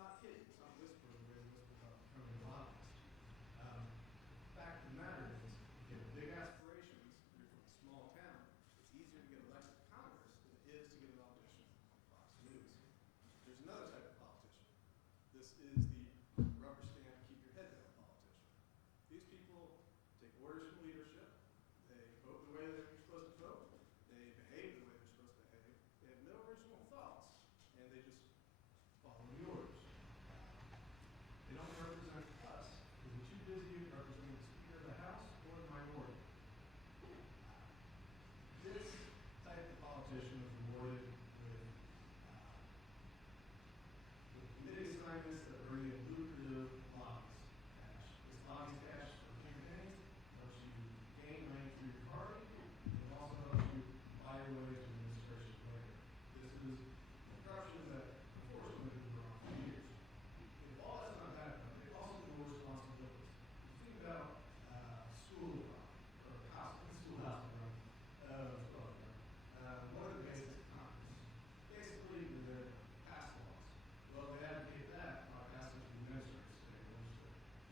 not hidden, it's not whispered the way they whisper about becoming a lobbyist. Fact of the matter is, if you have big aspirations, you're from a small town, it's easier to get elected to Congress than it is to get an audition on Fox News. There's another type of politician. This is the rubber stamp, keep your head down politician. These people take orders from leadership. They vote the way that you're supposed to vote. They behave the way they're supposed to behave. They have no original thoughts, and they just follow the orders. They don't represent us because we're too busy representing the Speaker of the House or the minority. This type of politician is rewarded with committee assignments that bring in lucrative lobbyist cash. This lobbyist cash for campaigns helps you gain rank through your party, and it also helps you buy your way to administration later. This is corruption that unfortunately has been around for years. If all that's not bad enough, they also have more responsibilities. You think about school or house, schoolhouse run. What are the basics of Congress? Basically, they're there to pass laws. Well, they advocate that by passing the administrative state,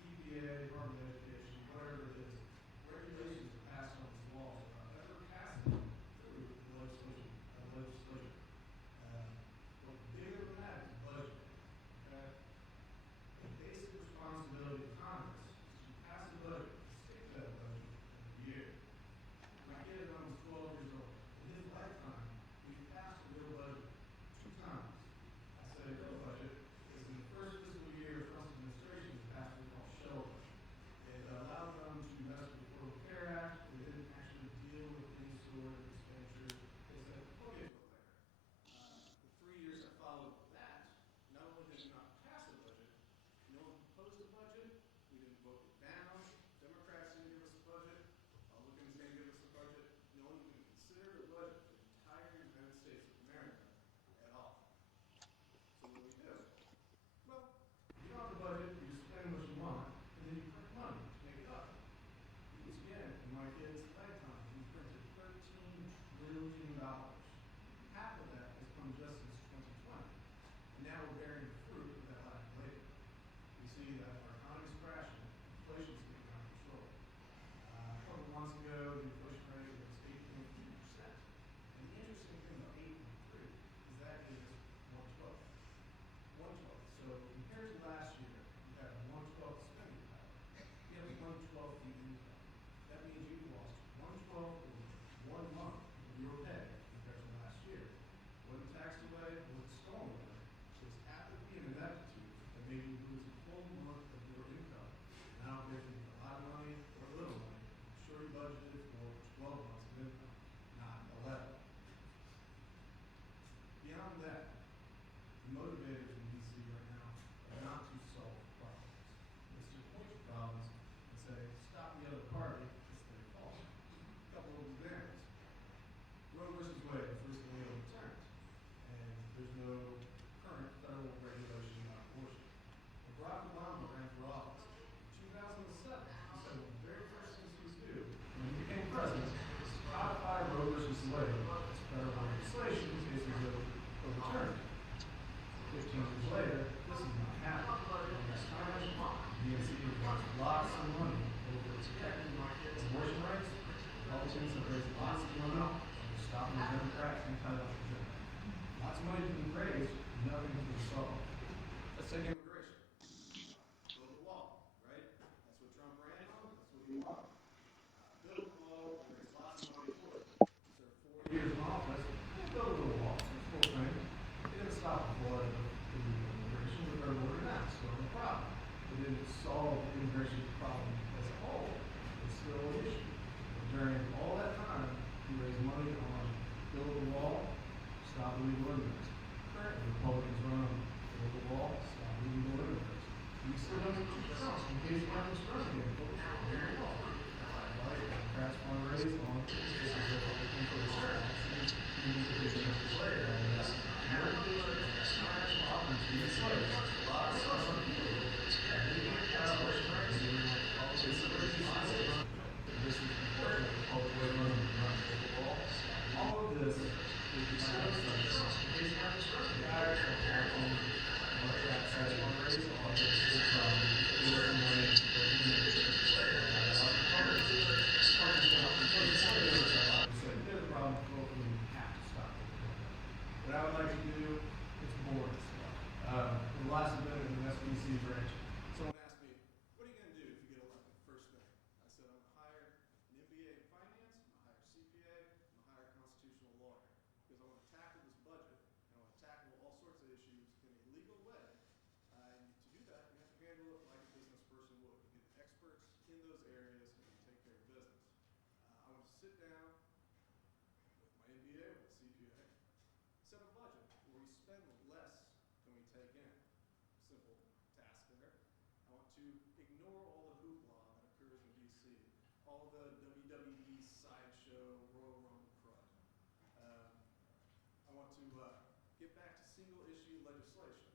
EPA, Department of Education, whatever it is. Regulations are passed on these laws without ever passing them through the legislature. But bigger than that is budget. Okay? The basic responsibility of Congress is to pass a budget, stick to that budget every year. My kid, when I was 12 years old, in his lifetime, we passed a real budget 2 times. I say real budget because in the first fiscal year of Trump's administration, we passed what we call shell budget. It allowed them to mess with the Affordable Care Act. They didn't actually deal with any sort of expenditure. They said, we'll get to it later. The 3 years that followed that, not only did we not pass a budget, no one proposed a budget, we didn't vote it down, Democrats didn't give us a budget, Republicans didn't give us a budget, no one even considered a budget for the entire United States of America at all. So what do we do? Well, you don't have a budget, you just spend what you want, and then you print money to make it up. Once again, in my kid's lifetime, we printed $13 trillion. Half of that has come just since 2020. And now we're bearing the fruit of that lack of labor. We see that our economy is crashing, inflation is getting out of control. A couple of months ago, the inflation rate was 8.3%. And the interesting thing about 8.3 is that is 1/12. 1/12. So compared to last year, we have 1/12 spending power. We have 1/12 the income. That means you've lost 1/12 in 1 month of your pay compared to last year. Wasn't taxed away, wasn't stolen away. So it's happened to be an ineptitude that made you lose a full month of your income. Now, if you have a lot of money or a little money, I'm sure you budgeted for 12 months of income, not 11. Beyond that, the motivators in DC right now are not to solve problems. It's to point to problems and say, stop the other party, it's their fault. A couple of examples. Roe versus Wade was recently overturned, and there's no current federal regulation about abortion. When Barack Obama ran for office in 2007, he said one of the very first things he was do when he became president was to codify Roe versus Wade as federal legislation in case it was overturned. 15 years later, this is not happening. In this time, DNC has lost lots of money over protecting abortion rights. Republicans have raised lots of money over stopping the Democrats from title agenda. Lots of money has been raised, nothing has been solved. Let's take immigration. Build the wall, right? That's what Trump ran on. That's what he wanted. Build the wall, and raise lots of money for it. Served 4 years in office, build the wall. That's full thing. It didn't stop the flood of immigration with our border now. Still a problem. It didn't solve the immigration problem as a whole. It's still an issue. But during all that time, he raised money on build the wall, stop illegal immigrants. Currently, Republicans run on build the wall, stop illegal What I would like to do is boring stuff. The last bit in the SBC branch. Someone asked me, what are you going to do if you get elected first thing? I said, I'm going to hire an MBA in finance, I'm going to hire a CPA, I'm going to hire a constitutional lawyer. Because I want to tackle this budget, and I want to tackle all sorts of issues in a legal way. And to do that, you have to handle it like a business person would. You get experts in those areas and you take care of business. I want to sit down with my MBA, with my CPA, set a budget where we spend less than we take in. Simple task there. I want to ignore all the hoopla that occurs in DC, all of the WWE sideshow, Royal Rumble crud. I want to get back to single issue legislation.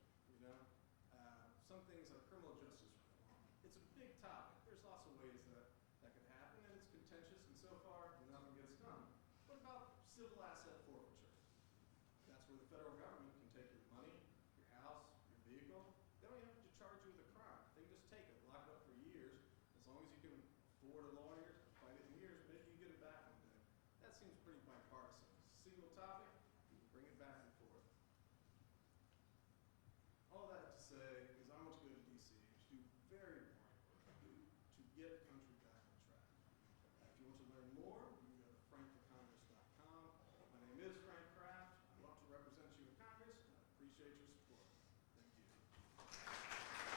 Some things like criminal justice reform. It's a big topic. There's lots of ways that could happen, and it's contentious, and so far nothing gets done. What about civil asset forfeiture? That's where the federal government can take your money, your house, your vehicle. They don't even have to charge you with a crime. They can just take it, lock it up for years. As long as you can afford a lawyer, fight it in years, maybe you get it back one day. That seems pretty bipartisan. Single topic, you can bring it back and forth. All that to say is I want to go to DC to do very important work to get the country back on track. If you want to learn more, you can go to frankforcongress.com. My name is Frank Kraft. I'd love to represent you in Congress, and I appreciate your support.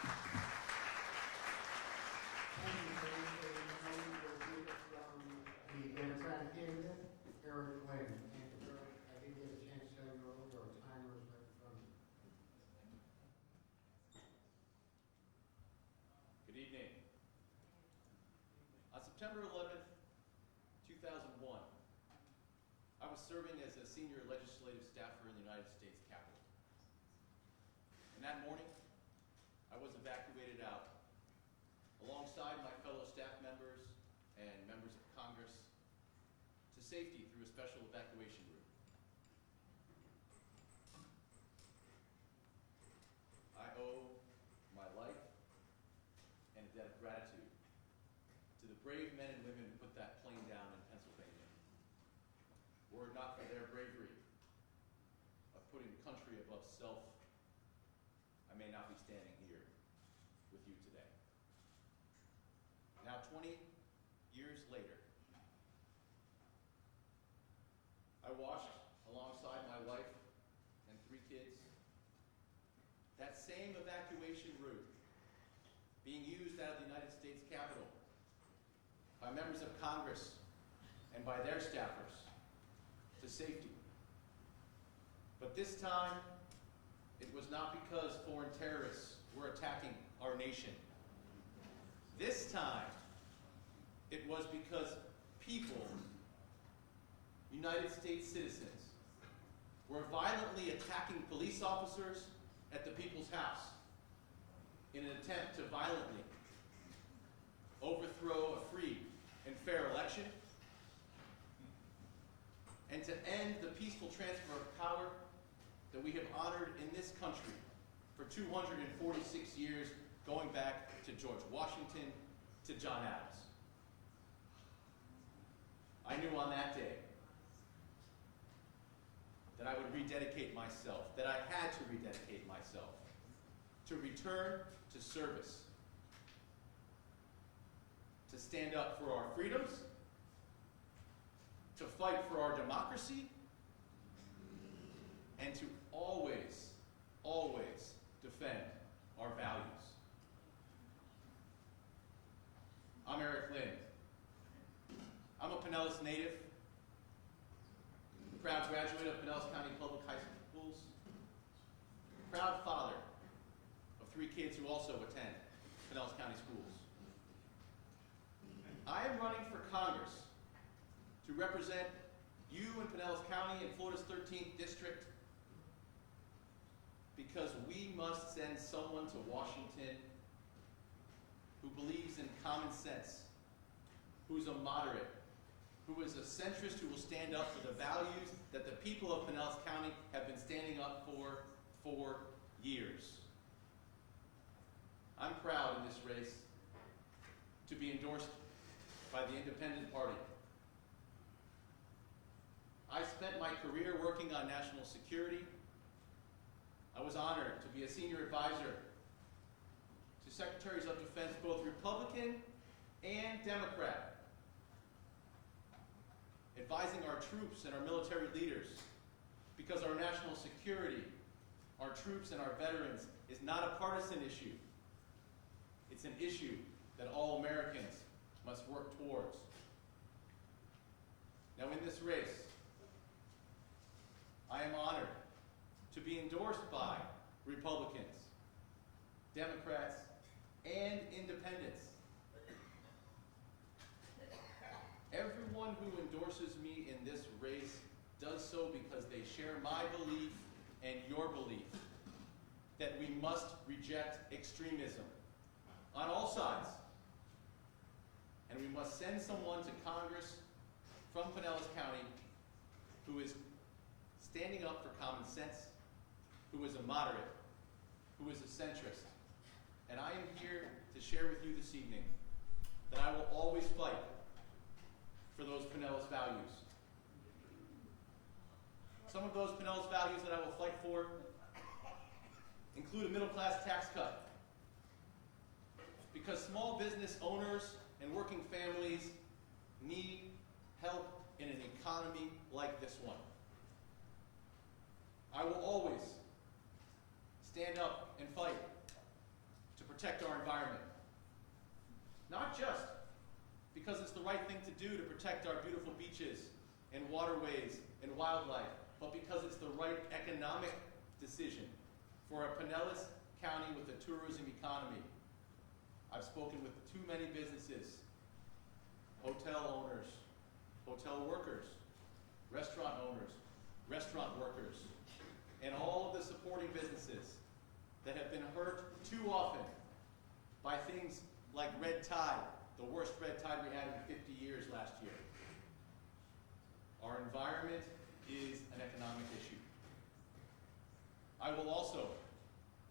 Thank you. Thank you, Dave. The Democratic candidate, Eric Lynn. And Eric, I didn't get a chance to tell you earlier, our timer is right in front of you. Good evening. On September 11th, 2001, I was serving as a senior legislative staffer in the United States Capitol. And that morning, I was evacuated out alongside my fellow staff members and members of Congress to safety through a special evacuation route. I owe my life and a debt of gratitude to the brave men and women who put that plane down in Pennsylvania. Were it not for their bravery of putting the country above self, I may not be standing here with you today. Now, 20 years later, I watched alongside my wife and 3 kids that same evacuation route being used out of the United States Capitol by members of Congress and by their staffers to safety. But this time, it was not because foreign terrorists were attacking our nation. This time, it was because people, United States citizens, were violently attacking police officers at the People's House in an attempt to violently overthrow a free and fair election and to end the peaceful transfer of power that we have honored in this country for 246 years, going back to George Washington, to John Adams. I knew on that day that I would rededicate myself, that I had to rededicate myself to return to service, to stand up for our freedoms, to fight for our democracy, and to always, always defend our values. I'm Eric Lynn. I'm a Pinellas native, proud graduate of Pinellas County Public High Schools, proud father of 3 kids who also attend Pinellas County schools. I am running for Congress to represent you in Pinellas County in Florida's 13th district because we must send someone to Washington who believes in common sense, who's a moderate, who is a centrist, who will stand up for the values that the people of Pinellas County have been standing up for years. I'm proud in this race to be endorsed by the Independent Party. I spent my career working on national security I was honored to be a senior advisor to Secretaries of Defense, both Republican and Democrat, advising our troops and our military leaders, because our national security, our troops and our veterans, is not a partisan issue. It's an issue that all Americans must work towards. Now, in this race, I am honored to be endorsed by Republicans, Democrats, and independents. Everyone who endorses me in this race does so because they share my belief and your belief that we must reject extremism on all sides. And we must send someone to Congress from Pinellas County who is standing up for common sense, who is a moderate, who is a centrist. And I am here to share with you this evening that I will always fight for those Pinellas values. Some of those Pinellas values that I will fight for include a middle-class tax cut, because small business owners and working families need help in an economy like this one. I will always stand up and fight to protect our environment. Not just because it's the right thing to do to protect our beautiful beaches and waterways and wildlife, but because it's the right economic decision for a Pinellas County with a tourism economy. I've spoken with too many businesses, hotel owners, hotel workers, restaurant owners, restaurant workers, and all of the supporting businesses that have been hurt too often by things like red tide, the worst red tide we had in 50 years last year. Our environment is an economic issue. I will also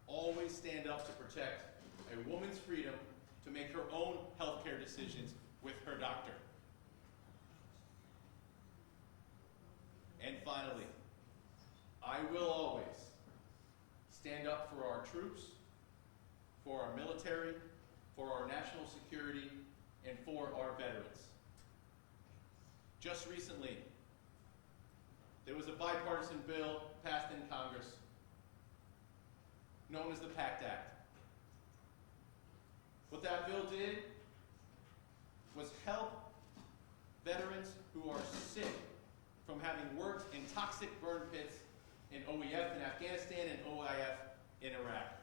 always stand up to protect a woman's freedom to make her own healthcare decisions with her doctor. And finally, I will always stand up for our troops, for our military, for our national security, and for our veterans. Just recently, there was a bipartisan bill passed in Congress known as the PACT Act. What that bill did was help veterans who are sick from having worked in toxic burn pits in OEF in Afghanistan and OIF in Iraq.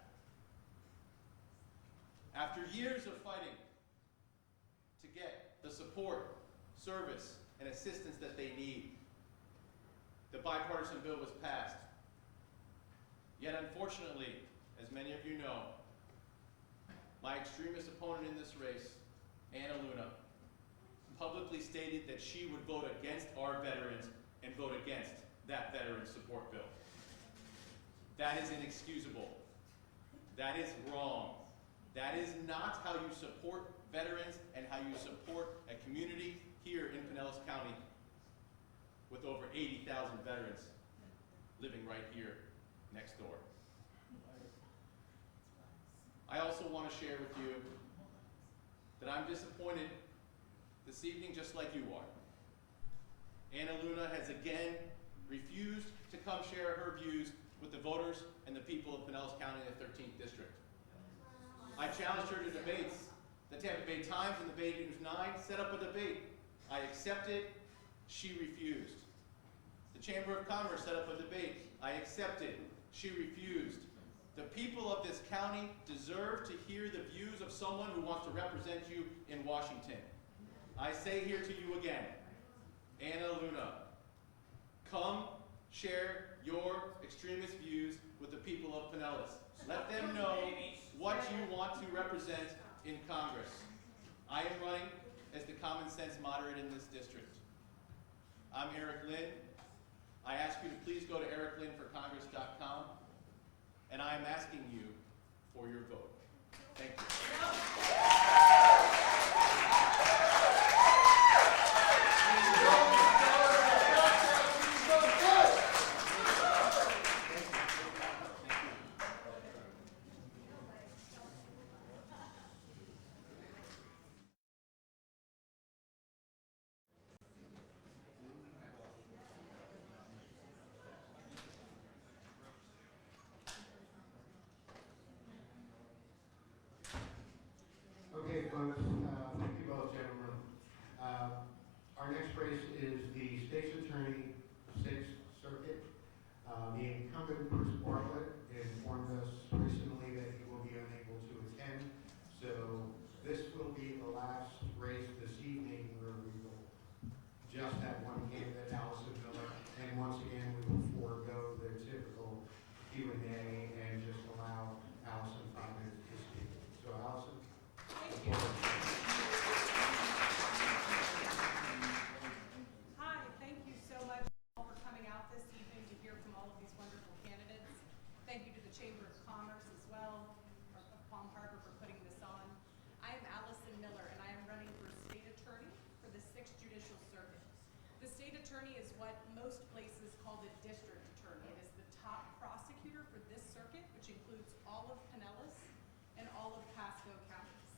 After years of fighting to get the support, service, and assistance that they need, the bipartisan bill was passed. Yet unfortunately, as many of you know, my extremist opponent in this race, Anna Luna, publicly stated that she would vote against our veterans and vote against that veteran support bill. That is inexcusable. That is wrong. That is not how you support veterans and how you support a community here in Pinellas County with over 80,000 veterans living right here next door. I also want to share with you that I'm disappointed this evening just like you are. Anna Luna has again refused to come share her views with the voters and the people of Pinellas County in the 13th District. I challenged her to debates. The Tampa Bay Times and the Bay News 9 set up a debate. I accepted. She refused. The Chamber of Commerce set up a debate. I accepted. She refused. The people of this county deserve to hear the views of someone who wants to represent you in Washington. I say here to you again, Anna Luna, come share your extremist views with the people of Pinellas. Let them know what you want to represent in Congress. I am running as the common sense moderate in this district. I'm Eric Lynn. I ask you to please go to ericlynnforcongress.com, and I am asking you for your vote. Thank you. The incumbent, Bruce Bartlett, informed us recently that he will be unable to attend. So this will be the last race this evening where we will just have one candidate, Allison Miller. And once again, we will forego the typical Q&A and just allow Allison 5 minutes to speak. So Allison. Thank you. Hi, thank you so much all for coming out this evening to hear from all of these wonderful candidates. Thank you to the Chamber of Commerce as well, of Palm Harbor, for putting this on. I am Allison Miller, and I am running for State Attorney for the 6th Judicial Circuit. The State Attorney is what most places call the District Attorney. It is the top prosecutor for this circuit, which includes all of Pinellas and all of Pasco counties.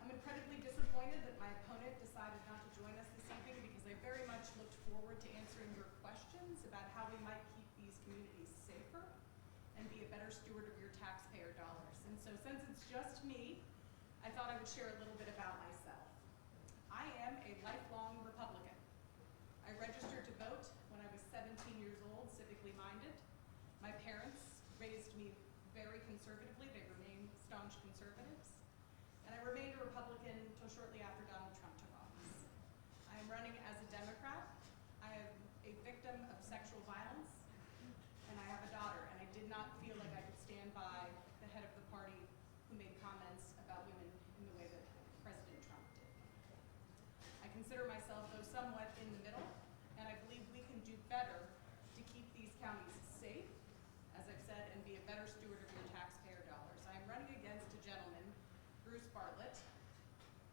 I'm incredibly disappointed that my opponent decided not to join us this evening because I very much looked forward to answering your questions about how we might keep these communities safer and be a better steward of your taxpayer dollars. And so since it's just me, I thought I would share a little bit about myself. I am a lifelong Republican. I registered to vote when I was 17 years old, civically minded. My parents raised me very conservatively. They remain staunch conservatives. And I remained a Republican until shortly after Donald Trump took office. I am running as a Democrat. I am a victim of sexual violence, and I have a daughter, and I did not feel like I could stand by the head of the party who made comments about women in the way that President Trump did. I consider myself, though, somewhat in the middle, and I believe we can do better to keep these counties safe, as I've said, and be a better steward of your taxpayer dollars. I am running against a gentleman, Bruce Bartlett,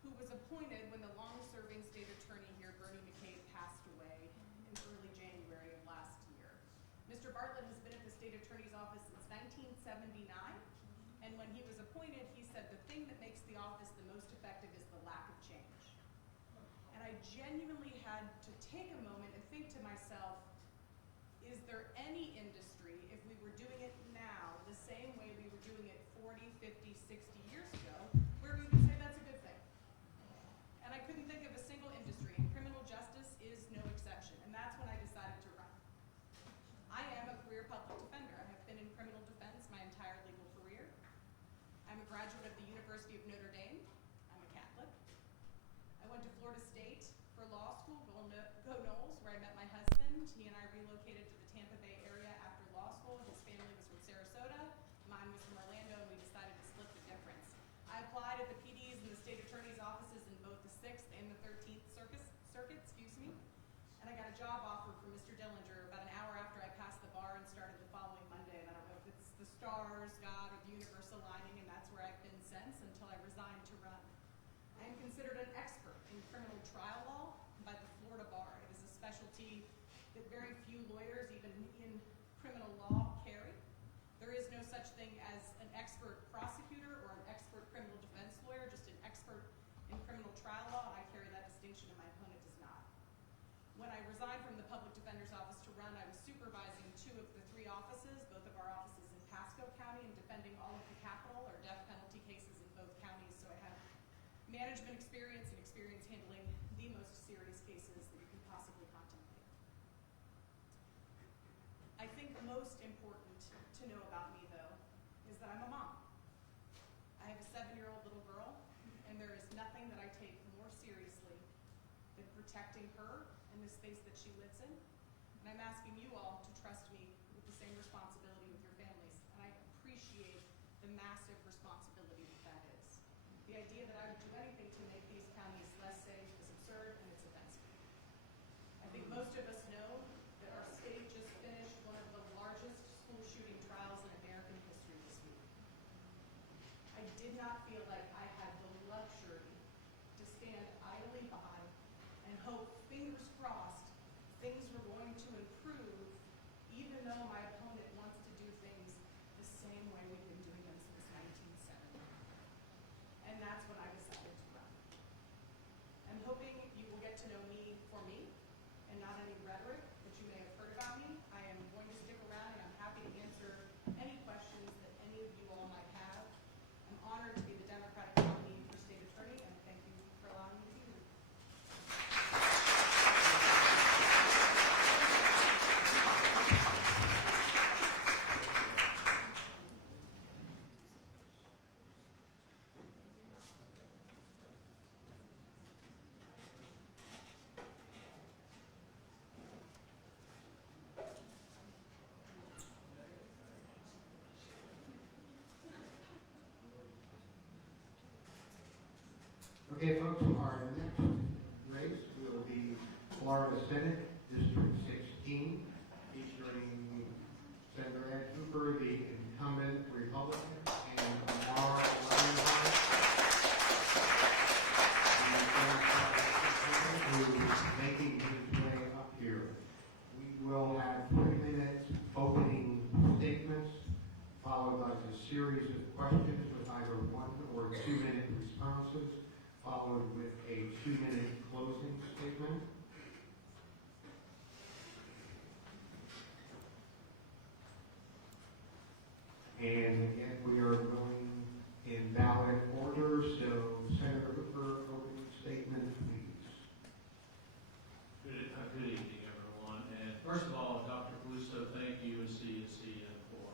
who was appointed when the long-serving state attorney here, Bernie McCabe, passed away in early January of last year. Mr. Bartlett has been at the state attorney's office since 1979, and when he was appointed, he said the thing that makes the office the most effective is the lack of change. And I genuinely had to take a moment and think to myself, is there any industry, if we were doing it now the same way we were doing it 40, 50, 60 years ago, where we would say that's a good thing? And I couldn't think of a single industry, and criminal justice is no exception, and that's when I decided to run. I am a career public defender. I have been in criminal defense my entire legal career. I'm a graduate of the University of Notre Dame. I'm a Catholic. I went to Florida State for law school, Go Knowles, where I met my husband. He and I relocated to the Tampa Bay area after law school. His family was from Sarasota. Mine was from Orlando, and we decided to split the difference. I applied at the PDs and the state attorney's offices in both the 6th and the 13th circuit, and I got a job offer from Mr. Dillinger about an hour after I passed the bar and started the following Monday. And I don't know if it's the stars, God, or the universe aligning, and that's where I've been since until I resigned to run. I am considered an expert in criminal trial law by the Florida Bar. It is a specialty that very few lawyers, even in criminal law, carry. There is no such thing as an expert prosecutor or an expert criminal defense lawyer, just an expert in criminal trial law, and I carry that distinction and my opponent does not. When I resigned from the public defender's office to run, I was supervising 2 of the 3 offices, both of our offices in Pasco County, and defending all of the capital or death penalty cases in both counties, so I have management experience and experience handling the most serious cases that you can possibly contemplate. I think most important to know about me, though, is that I'm a mom. I have a 7-year-old little girl, and there is nothing that I take more seriously than protecting her and the space that she lives in. And I'm asking you all to trust me with the same responsibility with your families, and I appreciate the massive responsibility that is. The idea that I would do anything to make these counties less safe is absurd, and it's offensive. I think most of us know that our state just finished one of the largest school shooting trials in American history this week. I did not feel like I had the luxury to stand idly by and hope, fingers crossed, things were going to improve, even though my opponent wants to do things the same way we've been doing them since 1970. And that's when I decided to run. I'm hoping you will get to know me for me and not any rhetoric that you may have heard about me. I am going to stick around, and I'm happy to answer any questions that any of you all might have. I'm honored to be the Democratic nominee for state attorney, and I thank you for allowing me to be here. Okay, folks, our next race will be Florida Senate District 16, featuring Senator Ed Hooper, the incumbent Republican, and Amar Lionheart, who is making his way up here. We will have 20 minutes opening statements, followed by a series of questions with either 1 or 2 minute responses, followed with a 2-minute closing statement. And again, we are going in ballot order, so Senator Hooper, opening statement, please. Good evening, everyone. And first of all, Dr. Caluso, thank you and CNCN for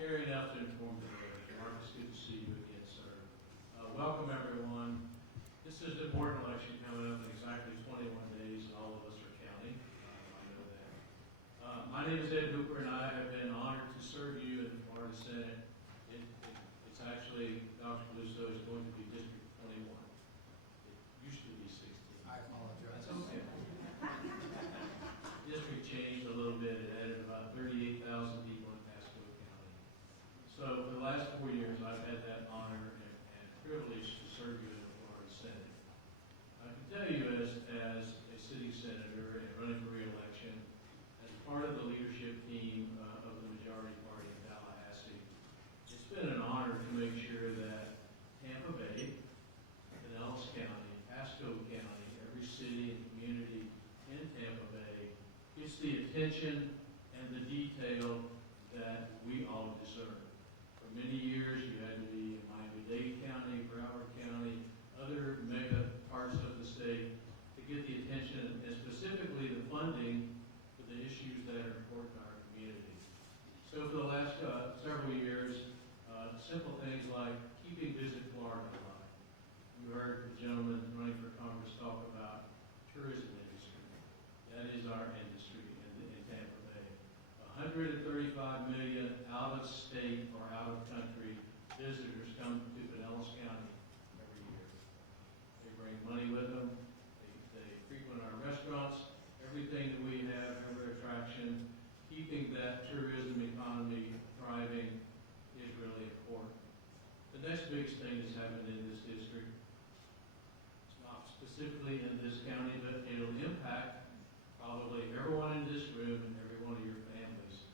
carrying out to inform the vote. Marcus, good to see you again, sir. Welcome, everyone. This is an important election coming up in exactly 21 days, and all of us are counting. I know that. My name is Ed Hooper, and I have been honored to serve you in the Florida Senate. It's actually, Dr. Caluso is going to be District 21. It used to be 16. I apologize. That's okay. District changed a little bit. It added about 38,000 people in Pasco County. So for the last 4 years, I've had that honor and privilege to serve you in the Florida Senate. I can tell you as a city senator and running for re-election, as part of the leadership team of the majority party in Tallahassee, it's been an honor to make sure that Tampa Bay, Pinellas County, Pasco County, every city and community in Tampa Bay gets the attention and the detail that we all deserve. For many years, you had to be in Miami-Dade County, Broward County, other mega parts of the state to get the attention and specifically the funding for the issues that are important to our community. So for the last several years, simple things like keeping Visit Florida alive. You heard the gentleman running for Congress talk about tourism industry. That is our industry in Tampa Bay. 135 million out-of-state or out-of-country visitors come to Pinellas County every year. They bring money with them. They frequent our restaurants. Everything that we have, every attraction, keeping that tourism economy thriving is really important. The next biggest thing that's happened in this district, it's not specifically in this county, but it'll impact probably everyone in this room and every one of your families.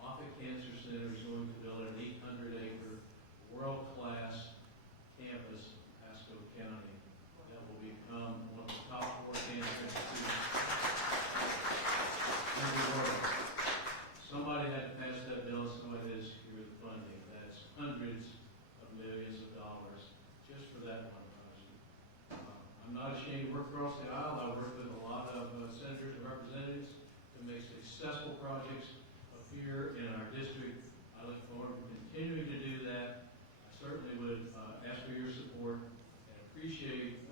Moffitt Cancer Center is going to build an 800-acre world-class campus in Pasco County that will become one of the top 4 cancer institutes in the world. Somebody had to pass that bill, somebody had to secure the funding. That's hundreds of millions of dollars just for that one project. I'm not ashamed to work across the aisle. I work with a lot of senators and representatives to make successful projects appear in our district. I look forward to continuing to do that. I certainly would ask for your support and appreciate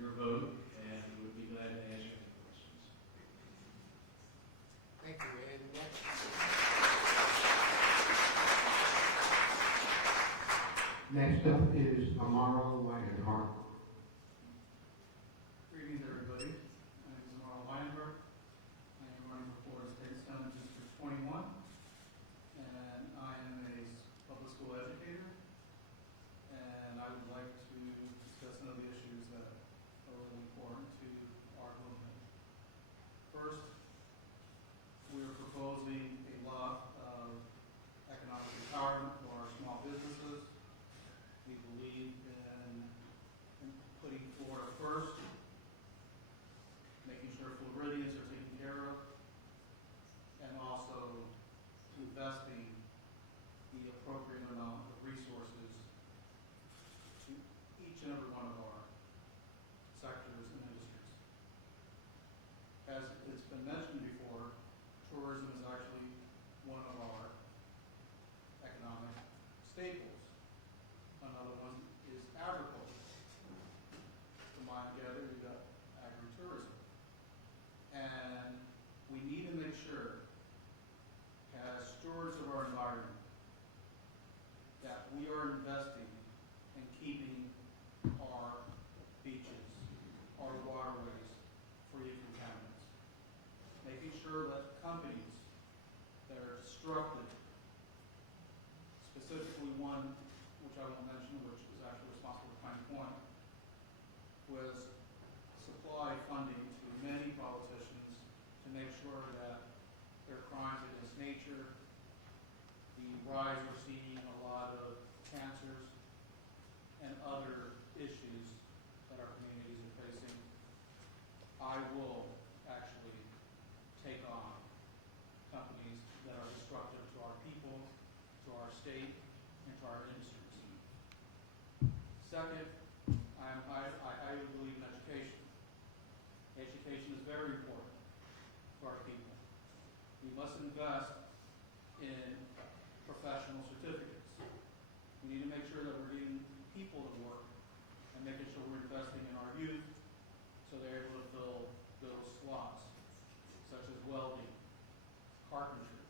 your vote, and would be glad to answer any questions. Thank you, Ed. Next up is Amara Lionheart. Greetings, everybody. My name is Amar Weinberg. I am running for Florida State Senate District 21, and I am a public school educator, and I would like to discuss some of the issues that are really important to our movement. First, we are proposing a lot of economic empowerment for our small businesses. We believe in putting Florida first, making sure Floridians are taken care of, and also investing the appropriate amount of resources to each and every one of our sectors and industries. As it's been mentioned before, tourism is actually one of our economic staples. Another one is agriculture. Combined together, you've got agritourism. And we need to make sure, as stewards of our environment, that we are investing in keeping our beach sure that companies that are destructive, specifically one, which I won't mention, which was actually responsible for Pine Point, was supply funding to many politicians to make sure that their crimes against nature, the rise we're seeing in a lot of cancers and other issues that our communities are facing, I will actually take on companies that are destructive to our people, to our state, and to our industries. Second, I believe in education. Education is very important to our people. We must invest in professional certificates. We need to make sure that we're getting people to work and making sure we're investing in our youth so they're able to fill those slots, such as welding, carpentry,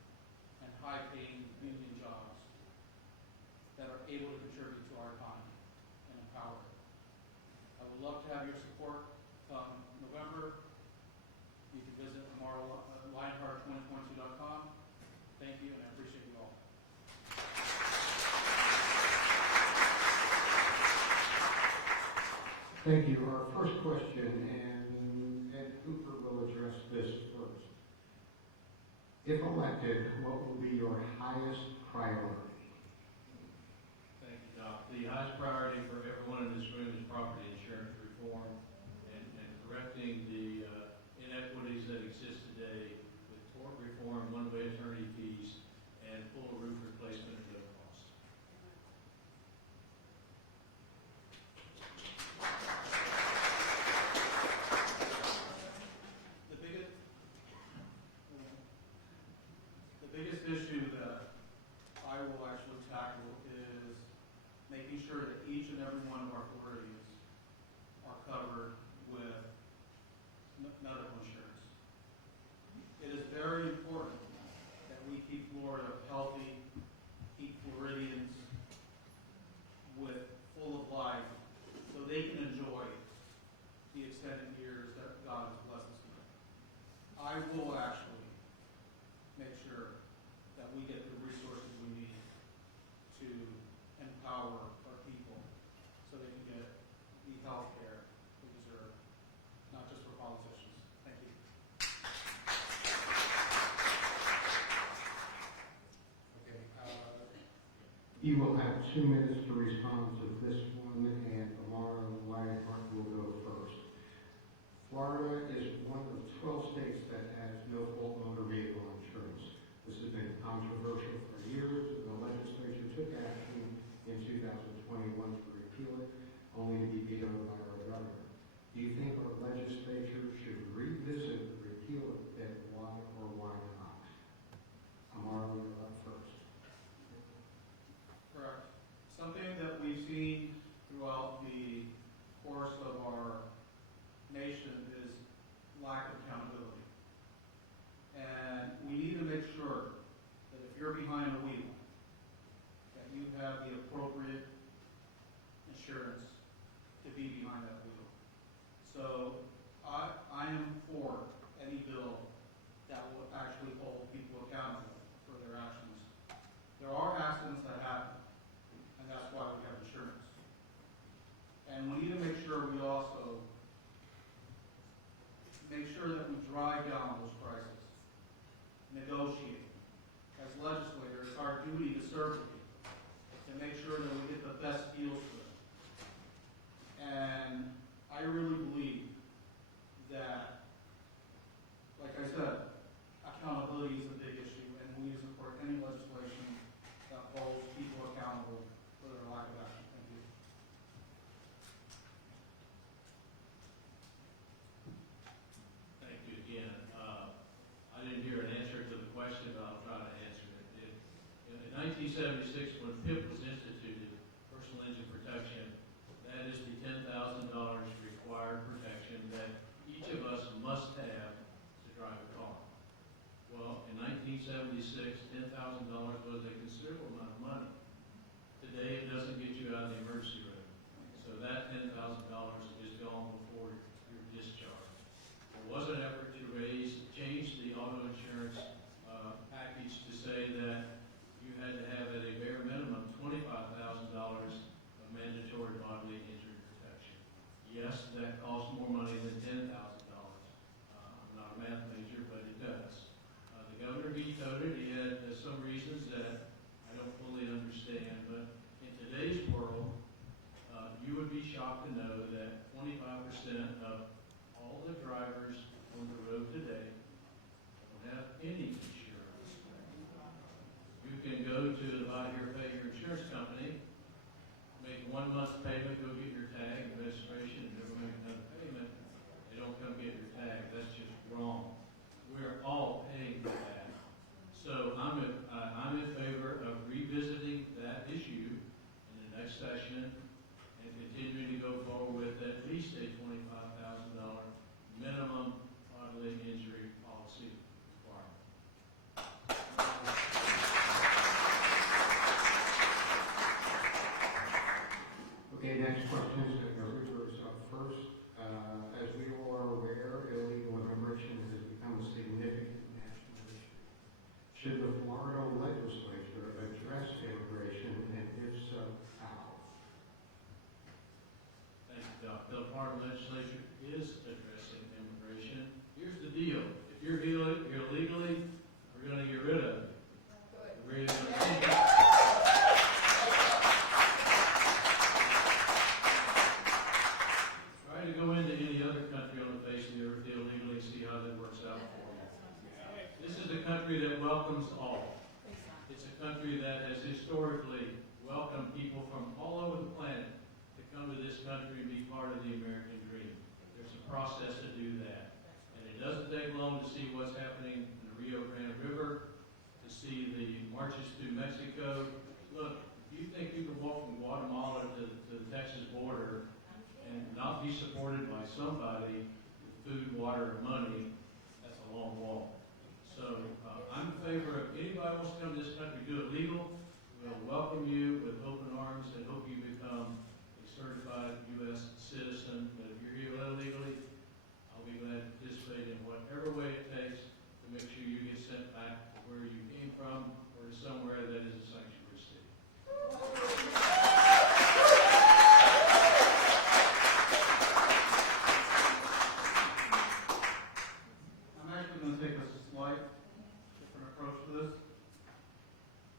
and high-paying union jobs that are able to contribute to our economy and empower it. I would love to have your support come November. You can visit Lionheart2022.com. Thank you, and I appreciate you all. Thank you. Our first question, and Ed Cooper will address this first. If elected, what will be your highest priority? Thank you, Doc. The highest priority for everyone in this room is property insurance reform and correcting the inequities that exist today with tort reform, one-way attorney fees, and full roof replacement at no cost. The biggest issue that I will actually tackle is making sure that each and every one of our Floridians are covered with medical insurance. It is very important that we keep Florida healthy, keep Floridians full of life, so they can enjoy the extended years that God has blessed us with. I will actually make sure that we get the resources we need to empower our people so they can get the health care they deserve, not just for politicians. Thank you. Okay. You will have 2 minutes to respond to this one, and Amara Lionheart will go first. Florida is one of 12 states that has no fault motor vehicle insurance. This has been controversial for years, and the legislature took action in 2021 to repeal it, only to be vetoed by our governor. Do you think our legislature should revisit the repeal of it? Why or why not? Amara, you're up first. Correct. Something that we've seen throughout the course of our nation is lack of accountability. And we need to make sure that if you're behind the wheel, that you have the appropriate insurance to be behind that wheel. So I am for any bill that will actually hold people accountable for their actions. There are accidents that happen, and that's why we have insurance. And we need to make sure we also make sure that we drive down those prices, negotiate. As legislators, it's our duty to serve the people, to make sure that we get the best deals for them. And I really believe that, like I said, accountability is a big issue, and we need to support any legislation that holds people accountable for their lack of action. Thank you. Thank you again. I didn't hear an answer to the question, but I'll try to answer it. In 1976, when PIP was instituted, personal injury protection, that is the $10,000 required protection that each of us must have to drive a car. Well, in 1976, $10,000 was a considerable amount of money. Today, it doesn't get you out of the emergency room. So that $10,000 is gone before your discharge. There was an effort to change the auto insurance to the buy here, pay your insurance company, make 1 month's payment, go get your tag, registration, and never make another payment, they don't come get your tag. That's just wrong. We're all paying for that. So I'm in favor of revisiting that issue in the next session and continuing to go forward with at least a $25,000 minimum bodily injury policy requirement. Okay, next question is River is up first. As we all are aware, illegal immigration has become a significant national issue. Should the Florida legislature address immigration, and if so, how? Thank you, Doc. The Florida legislature is addressing immigration. Here's the deal. If you're here illegally, we're going to get rid of you. We're going to take you. Try to go into any other country on the face of the earth illegally and see how that works out for you. This is a country that welcomes all. It's a country that has historically welcomed people from all over the planet to come to this country and be part of the American dream. There's a process to do that. And it doesn't take long to see what's happening in the Rio Grande River, to see the marches through Mexico. Look, if you think you can walk from Guatemala to the Texas border and not be supported by somebody with food, water, and money, that's a long walk. So I'm in favor of anybody wants to come to this country, do it legal. We'll welcome you with open arms and hope you become a certified U.S. citizen. But if you're here illegally, I'll be glad to participate in whatever way it takes to make sure you get sent back to where you came from or to somewhere that is a sanctuary state. I'm actually going to take a slight different approach to this.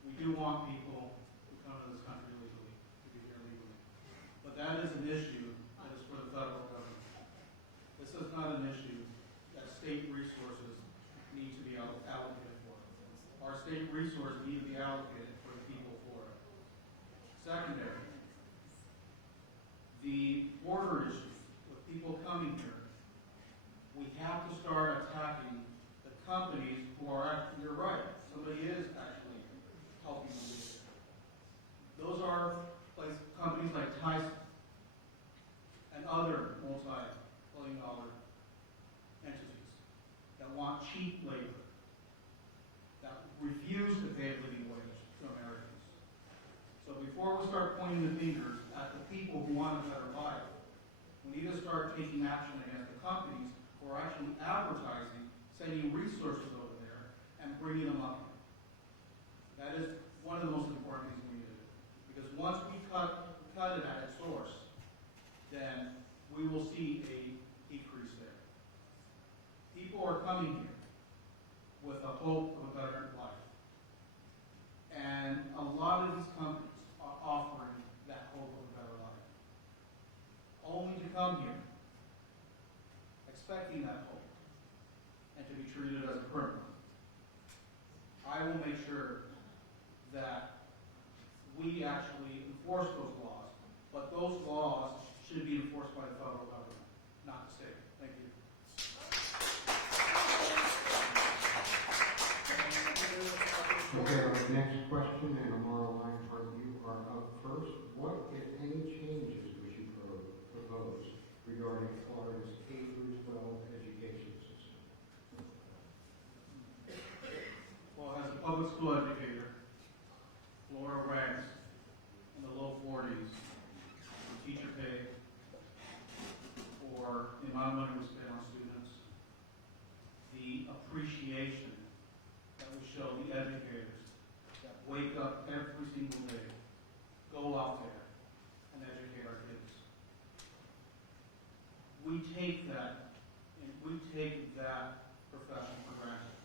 We do want people who come to this country legally, to be here legally. But that is an issue that is for the federal government. This is not an issue that state resources need to be allocated for. Our state resources need to be allocated for the people for it. Secondary, the border issue with people coming here, we have to start attacking the companies who are actually, you're right, somebody is actually helping them do it. Those are companies like Tyson and other multi-billion-dollar entities that want cheap labor, that refuse to pay a living wage to Americans. So before we start pointing the fingers at the people who want a better life, we need to start taking action against the companies who are actually advertising, sending resources over there, and bringing them up here. That is one of the most important things we need to do. Because once we cut it at its source, then we will see a decrease there. People are coming here with a hope of a better life. And a lot of these companies are offering that hope of a better life. Only to come here expecting that hope and to be treated as a criminal. I will make sure that we actually enforce those laws, but those laws should be enforced by the federal government, not the state. Thank you. Okay, our next question, and Amara Lionheart, you are up first. What, if any, changes would you propose regarding Florida's K-12 education system? Well, as a public school educator, Florida ranks in the low 40s for teacher pay, for the amount of money we spend on students, the appreciation that we show the educators that wake up every single day, go out there, and educate our kids. We take that profession for granted,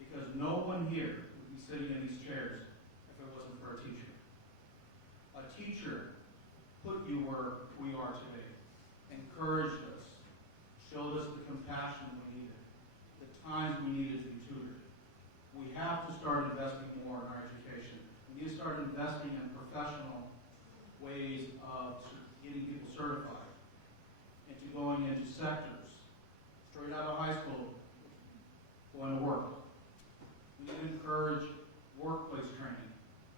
because no one here would be sitting in these chairs if it wasn't for a teacher. A teacher put you where we are today, encouraged us, showed us the compassion we needed, the times we needed to be tutored. We have to start investing more in our education. We need to start investing in professional ways of getting people certified, into going into sectors, straight out of high school, going to work. We need to encourage workplace training.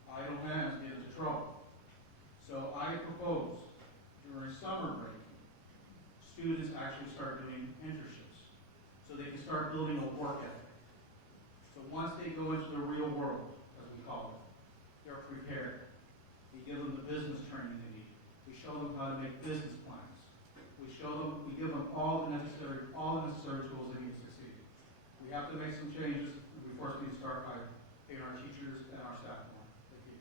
Idle hands get into trouble. So I propose during summer break, students actually start doing internships so they can start building a work ethic. So once they go into the real world, as we call it, they're prepared. We give them the business training they need. We show them how to make business plans. We give them all the necessary tools they need to succeed. We have to make some changes. We first need to start by paying our teachers and our staff more. Thank you.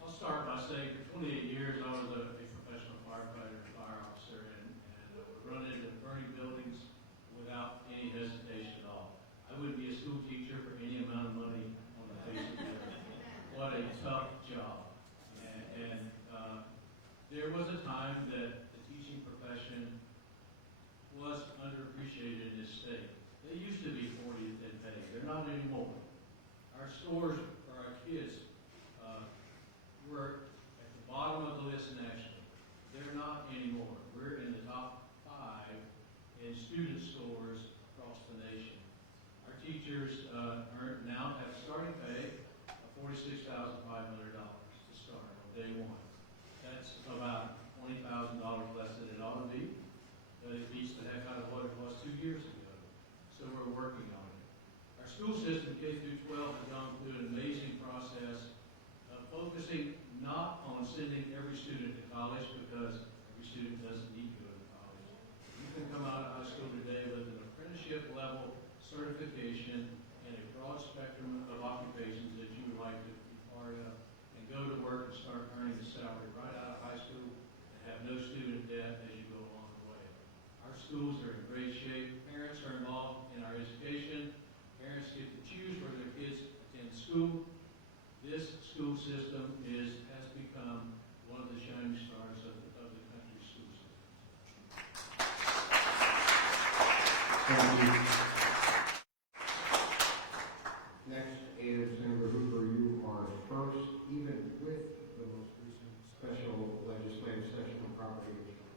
I'll start by saying for 28 years I was a professional firefighter and fire officer, and would run into burning buildings without any hesitation at all. I wouldn't be a school teacher for any amount of money on the face of the earth. What a tough job. There was a time that the teaching profession was underappreciated in this state. They used to be 40th in pay. They're not anymore. Our scores for our kids were at the bottom of the list nationally. They're not anymore. We're in the top 5 in student scores across the nation. Our teachers now have starting pay of $46,500 to start on day one. That's about $20,000 less than it ought to be, but it beats the heck out of what it was 2 years ago. So we're working on it. Our school system, K through 12, has gone through an amazing process of focusing not on sending every student to college, because every student doesn't need to go to college. You can come out of high school today with an apprenticeship level certification and a broad spectrum of occupations that you would like to be part of, and go to work and start earning a salary right out of high school and have no student debt as you go along the way. Our schools are in great shape. Parents are involved in our education. Parents get to choose where their kids attend school. This school system has become one of the shining stars of the country's school system. Thank you. Next is Senator Hoover. You are first, even with the most recent special legislative session on property insurance.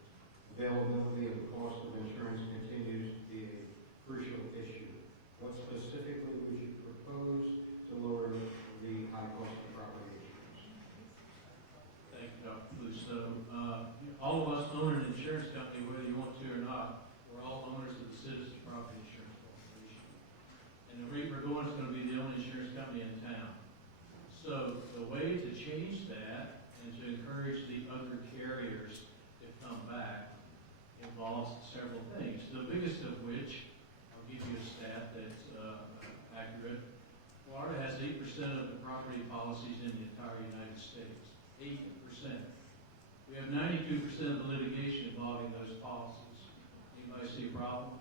Availability and cost of insurance continues to be a crucial issue. What specifically would you propose to lower the high cost of property insurance? Thank you, Dr. Plusso. All of us own an insurance company, whether you want to or not. We're all owners of the Citizens Property Insurance Corporation. And the rate we're going is going to be the only insurance company in town. So the way to change that and to encourage the other carriers to come back involves several things. The biggest of which, I'll give you a stat that's accurate. Florida has 8% of the property policies in the entire United States. 8%. We have 92% of the litigation involving those policies. Anybody see a problem?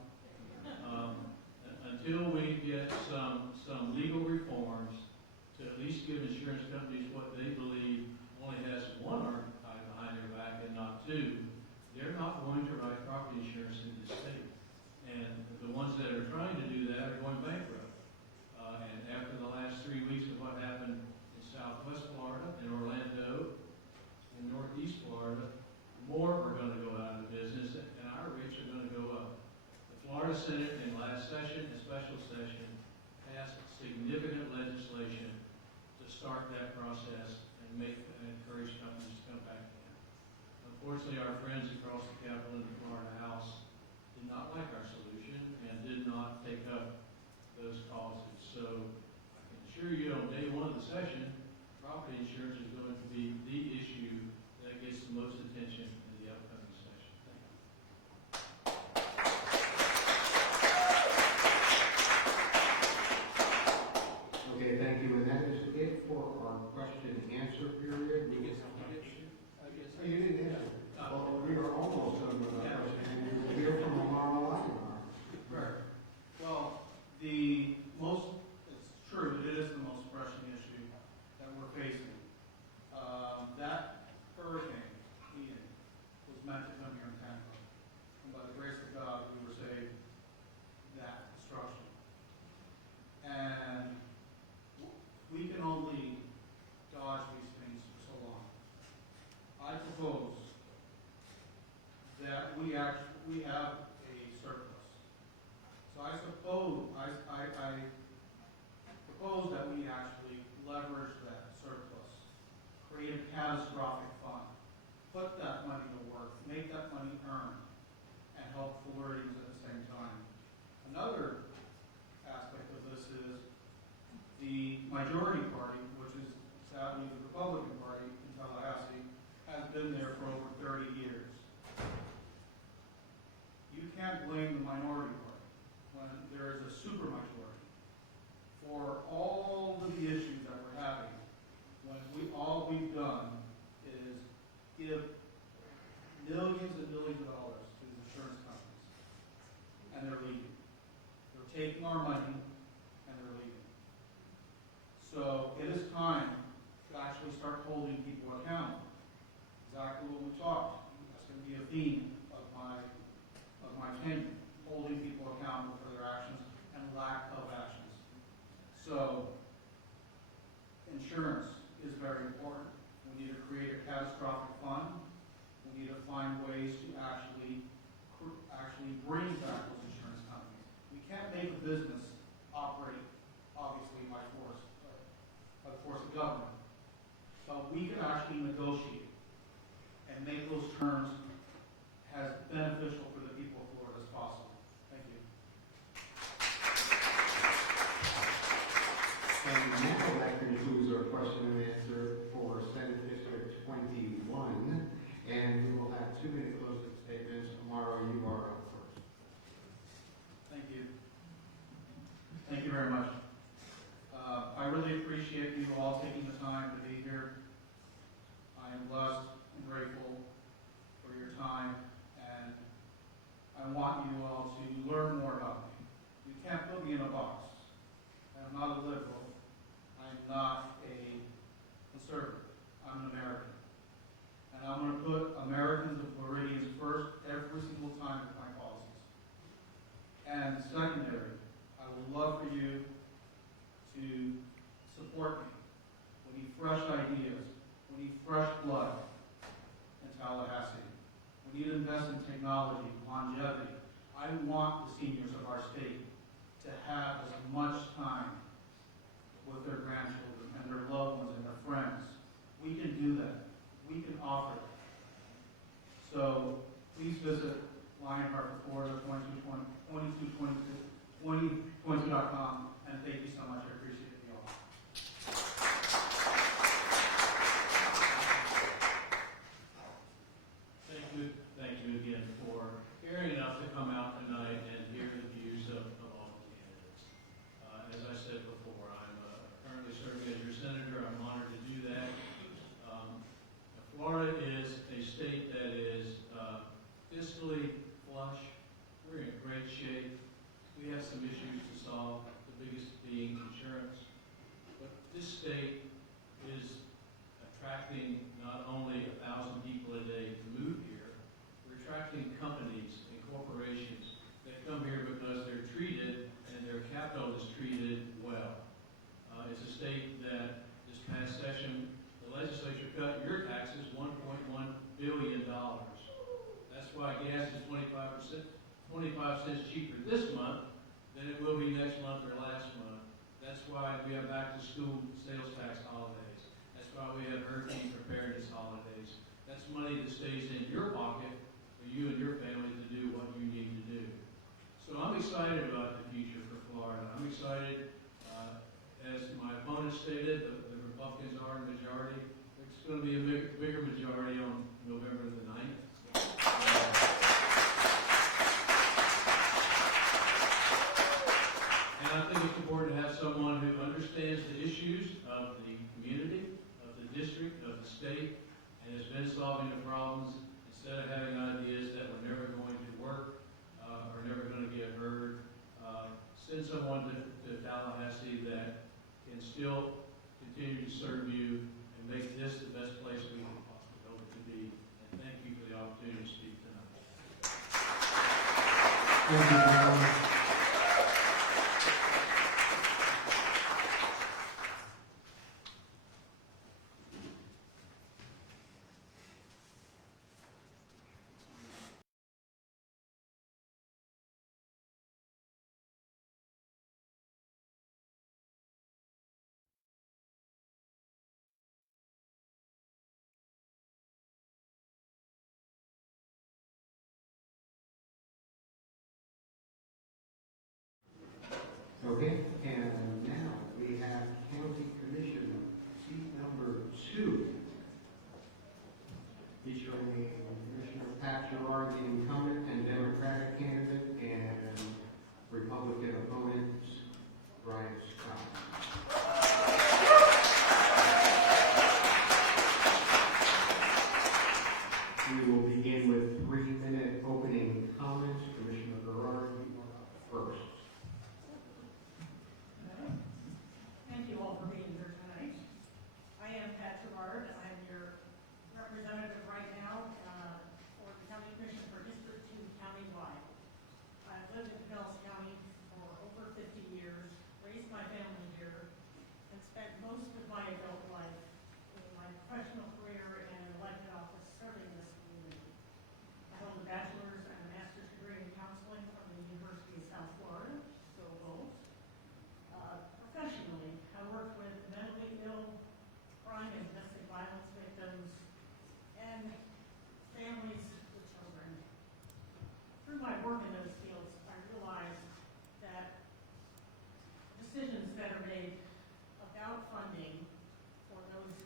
Until we get some legal reforms to at least give insurance companies what they believe only has one arm tied behind their back and not two, they're not going to write property insurance in this state. And the ones that are trying to do that are going bankrupt. And after the last 3 weeks of what happened in Southwest Florida, in Orlando, in Northeast Florida, more are going to go out of business, and our rates are going to go up. The Florida Senate in last session and special session passed significant legislation to start that process and encourage companies to come back in. Unfortunately, our friends across the Capitol and the Florida House did not like our solution and did not take up those causes. So I can assure you on day one of the session, property insurance is going to be the issue that gets the most attention in the upcoming session. Thank you. Okay, thank you. And that is it for our question and answer period. Oh, you didn't answer. Well, we are almost done with our question and answer. We'll hear from Amara Latimer. Right. Well, it's true, it is the most pressing issue that we're facing. That hurricane, Ian, propose that we actually leverage that surplus, create a catastrophic fund, put that money to work, make that money earn, and help Floridians at the same time. Another aspect of this is the majority party, which is sadly the Republican Party in Tallahassee, has been there for over 30 years. You can't blame the minority party when there is a supermajority for all of the issues that we're having, when all we've done is give millions and millions of dollars to the insurance companies, and they're leaving. They're taking our money, and they're leaving. So it is time to actually start holding people accountable. Exactly what we talked. That's going to be a theme of my tenure, holding people accountable for their actions and lack of actions. So insurance is very important. We need to create a catastrophic fund. We need to find ways to actually bring back those insurance companies. We can't make a business operate, obviously, by the force of government. But we can actually negotiate and make those terms as beneficial for the people of Florida as possible. Thank you. And now that concludes our question and answer for Senate District 21. And we will have 2-minute closing statements. Amaro, you are up first. Thank you. Thank you very much. I really appreciate you all taking the time to be here. I am blessed and grateful for your time, and I want you all to learn more about me. You can't put me in a box. I am not a liberal. I am not a conservative. I'm an American. And I'm going to put Americans and Floridians first every single time with my policies. And secondary, I would love for you to support me. We need fresh ideas. We need fresh blood in Tallahassee. We need to invest in technology, longevity. I want the seniors of our state to have as much time with their grandchildren and their loved ones and their friends. We can do that. We can offer it. So please visit Lionheart, Florida, 2022.com, and thank you so much. I appreciate you all. Thank you again for caring enough to come out tonight and hear the views of all the candidates. As I said before, I'm currently serving as your senator. I'm honored to do that. Florida is a state that is fiscally flush. We're in great shape. We have some issues to solve, the biggest being insurance. But this state is attracting not only 1,000 people a day to move here, we're attracting companies and corporations that come here because they're treated and their capital is treated well. It's a state that this past session, the legislature cut your taxes $1.1 billion. That's why gas is 25 cents cheaper this month than it will be next month or last month. That's why we have back to school sales tax holidays. That's why we have hurricane preparedness holidays. That's money that stays in your pocket for you and your family to do what you need to do. So I'm excited about the future for Florida. I'm excited, as my opponent stated, the Republicans are in majority. It's going to be a bigger majority on November the 9th. And I think it's important to have someone who understands the issues of the community, of the district, of the state, and has been solving the problems instead of having ideas that were never going to work or never going to get heard. Send someone to Tallahassee that can still continue to serve you and make this the best place we can possibly hope it to be. And thank you for the opportunity to speak tonight. Thank you. Brian Scott. We will begin with 3-minute opening comments. Commissioner Gerard, you are up first. Thank you all for being here tonight. I am Pat Gerard. I'm your representative right now for the County Commission for District 2 countywide. I've lived in Pinellas County for over 50 years, raised my family here, and spent most of my adult life in my professional career and an elected office serving this community. I hold a bachelor's and a master's degree in counseling from the University of South Florida, so both. Professionally, I worked with mentally ill, crime and domestic violence victims, and families with children. Through my work in those fields, I realized that decisions that are made about funding for those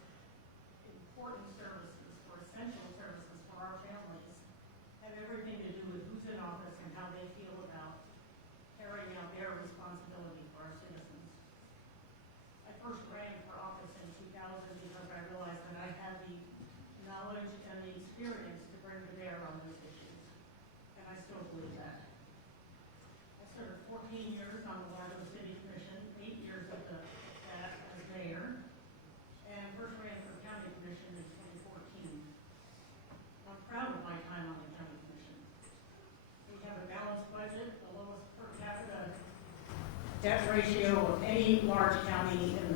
important services, for essential services for our families, have everything to do with who's in office and how they feel about carrying out their responsibility for our citizens. I first ran for office in 2000 because I realized that I had the knowledge and the experience to bring to bear on those issues, and I still believe that. I served 14 years on the Largo City Commission, 8 years of that as mayor, and first ran for the County Commission in 2014. I'm proud of my time on the County Commission. We have a balanced budget, the lowest per capita debt ratio of any large county in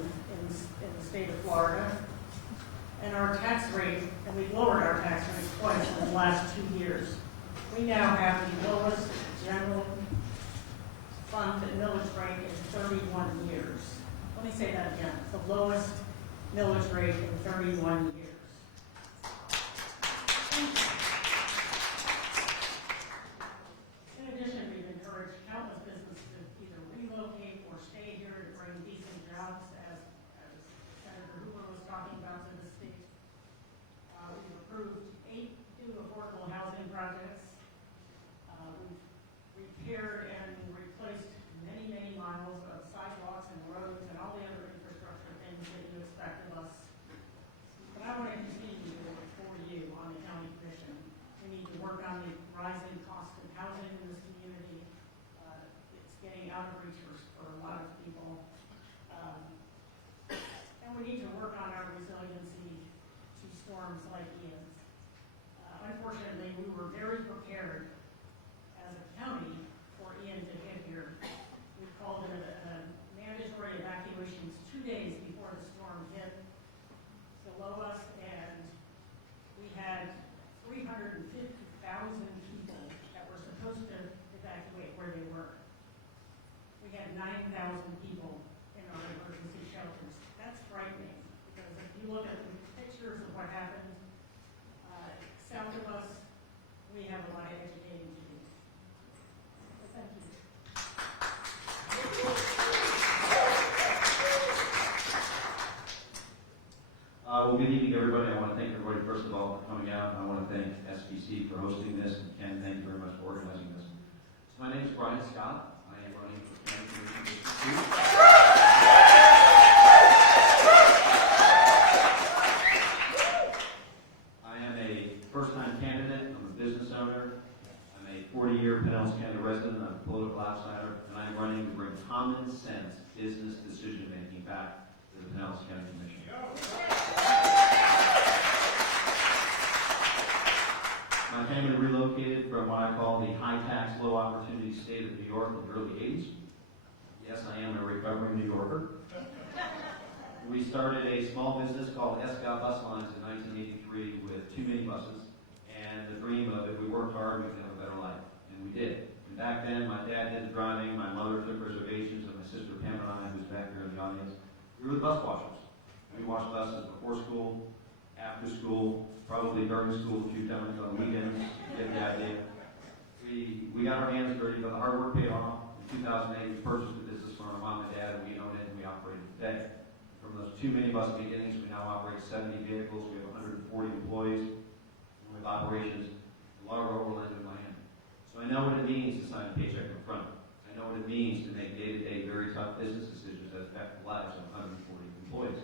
the state of Florida. And our tax rate, and we've lowered our tax rate twice in the last 2 years. We now have the lowest general fund and millage rate in 31 years. Let me say that again, the lowest millage rate in 31 years. In addition, we've encouraged countless businesses to either relocate or stay here to bring decent jobs, as Senator Hoover was talking about, to the state. We've approved 8 new affordable housing projects. We've repaired and replaced many, many miles of sidewalks and roads and all the other infrastructure things that you expect of us. But I want to continue to do it for you on the County Commission. We need to work on the rising cost of housing in this community. It's getting out of reach for a lot of people. And we need to work on our resiliency to storms like Ian. Unfortunately, we were very prepared as a county for Ian to hit here. We called it a mandatory evacuations 2 days before the storm hit below us, and we had 350,000 people that were supposed to evacuate where they were. We had 9,000 people in our emergency shelters. That's frightening, because if you look at the pictures of what happened south of us, we have a lot of educating to do. So thank you. Well, good evening, everybody. I want to thank everybody, first of all, for coming out. I want to thank SBC for hosting this, and Ken, thank you very much for organizing this. So my name is Brian Scott. I am running for County Commission District 2. I am a first-time candidate. I'm a business owner. I'm a 40-year Pinellas County resident. I'm a political outsider, and I'm running to bring common sense business decision-making back to the Pinellas County Commission. My family relocated from what I call the high-tax, low-opportunity state of New York in the early 80s. Yes, I am a recovering New Yorker. We started a small business called Escott Bus Lines in 1983 with 2 minibuses, and the dream of if we worked hard, we could have a better life. And we did. And back then, my dad did the driving, my mother took reservations, and my sister Pam and I, who's back here in the audience, we were the bus washers. We washed buses before school, after school, probably during school a few times on weekends. You get the idea. We got our hands dirty, but the hard work paid off. In 2008, we purchased the business from our mom and dad, and we own it, and we operate it today. From those 2 minibus beginnings, we now operate 70 vehicles. We have 140 employees. We have operations in Largo, Orlando, and Miami. So I know what it means to sign a paycheck in front. I know what it means to make day-to-day very tough business decisions that affect the lives of 140 employees.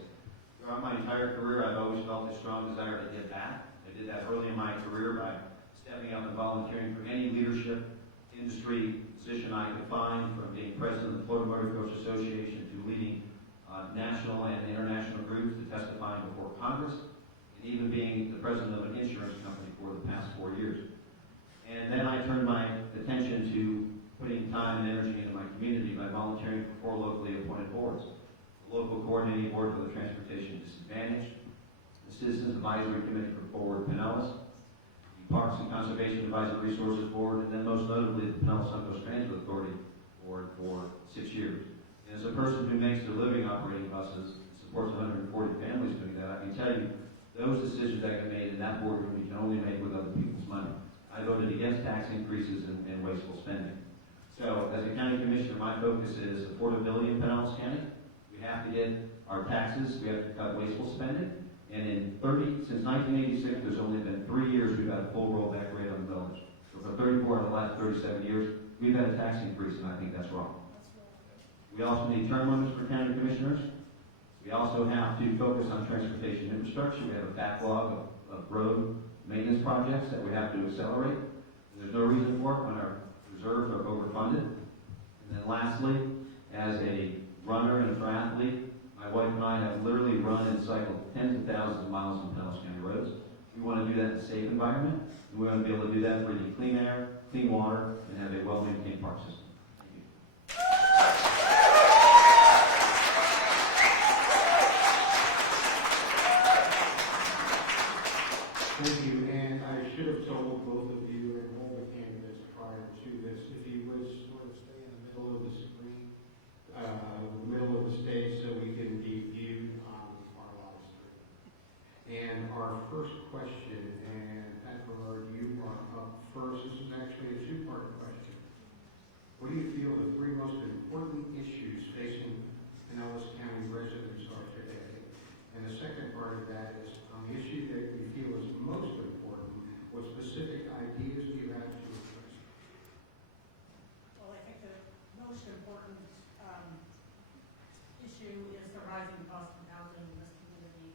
Throughout my entire career, I've always felt a strong desire to give back. I did that early in my career by stepping up and volunteering for any leadership industry position I could find, from being president of the Florida Motor Coach Association to leading national and international groups, to testifying before Congress, and even being the president of an insurance company for the past 4 years. And then I turned my attention to putting time and energy into my community by volunteering for 4 locally appointed boards: the local coordinating board for the transportation disadvantaged, the Citizens Advisory Committee for Forward Pinellas, the Parks and Conservation Advisory Resources Board, and then most notably the Pinellas Suncoast Transit Authority Board for 6 years. And as a person who makes their living operating buses, supports 140 families doing that, I can tell you those decisions that get made in that boardroom you can only make with other people's money. I voted against tax increases and wasteful spending. So as a county commissioner, my focus is affordability in Pinellas County. We have to get our taxes, we have to cut wasteful spending. And since 1986, there's only been 3 years we've had a full rollback rate on the millage. So for 34 out of the last 37 years, we've had a tax increase, and I think that's wrong. We also need term limits for county commissioners. We also have to focus on transportation infrastructure. We have a backlog of road maintenance projects that we have to accelerate. And there's no reason for it when our reserves are overfunded. And then lastly, as a runner and a triathlete, my wife and I have literally run and cycled tens of thousands of miles on Pinellas County roads. We want to do that in a safe environment, and we want to be able to do that breathing clean air, clean water, and have a well-maintained park system. Thank you. Thank you, and I should have told both of you and all the candidates prior to this, if you would sort of stay in the middle of the screen, the middle of the stage, so we can be viewed on our live stream. And our first question, and Pat Berard, you are up first. This is actually a two-part question. What do you feel the 3 most important issues facing Pinellas County residents are today? And the second part of that is, on the issue that you feel is most important, what specific ideas do you have to address? Well, I think the most important issue is the rising cost of housing in this community.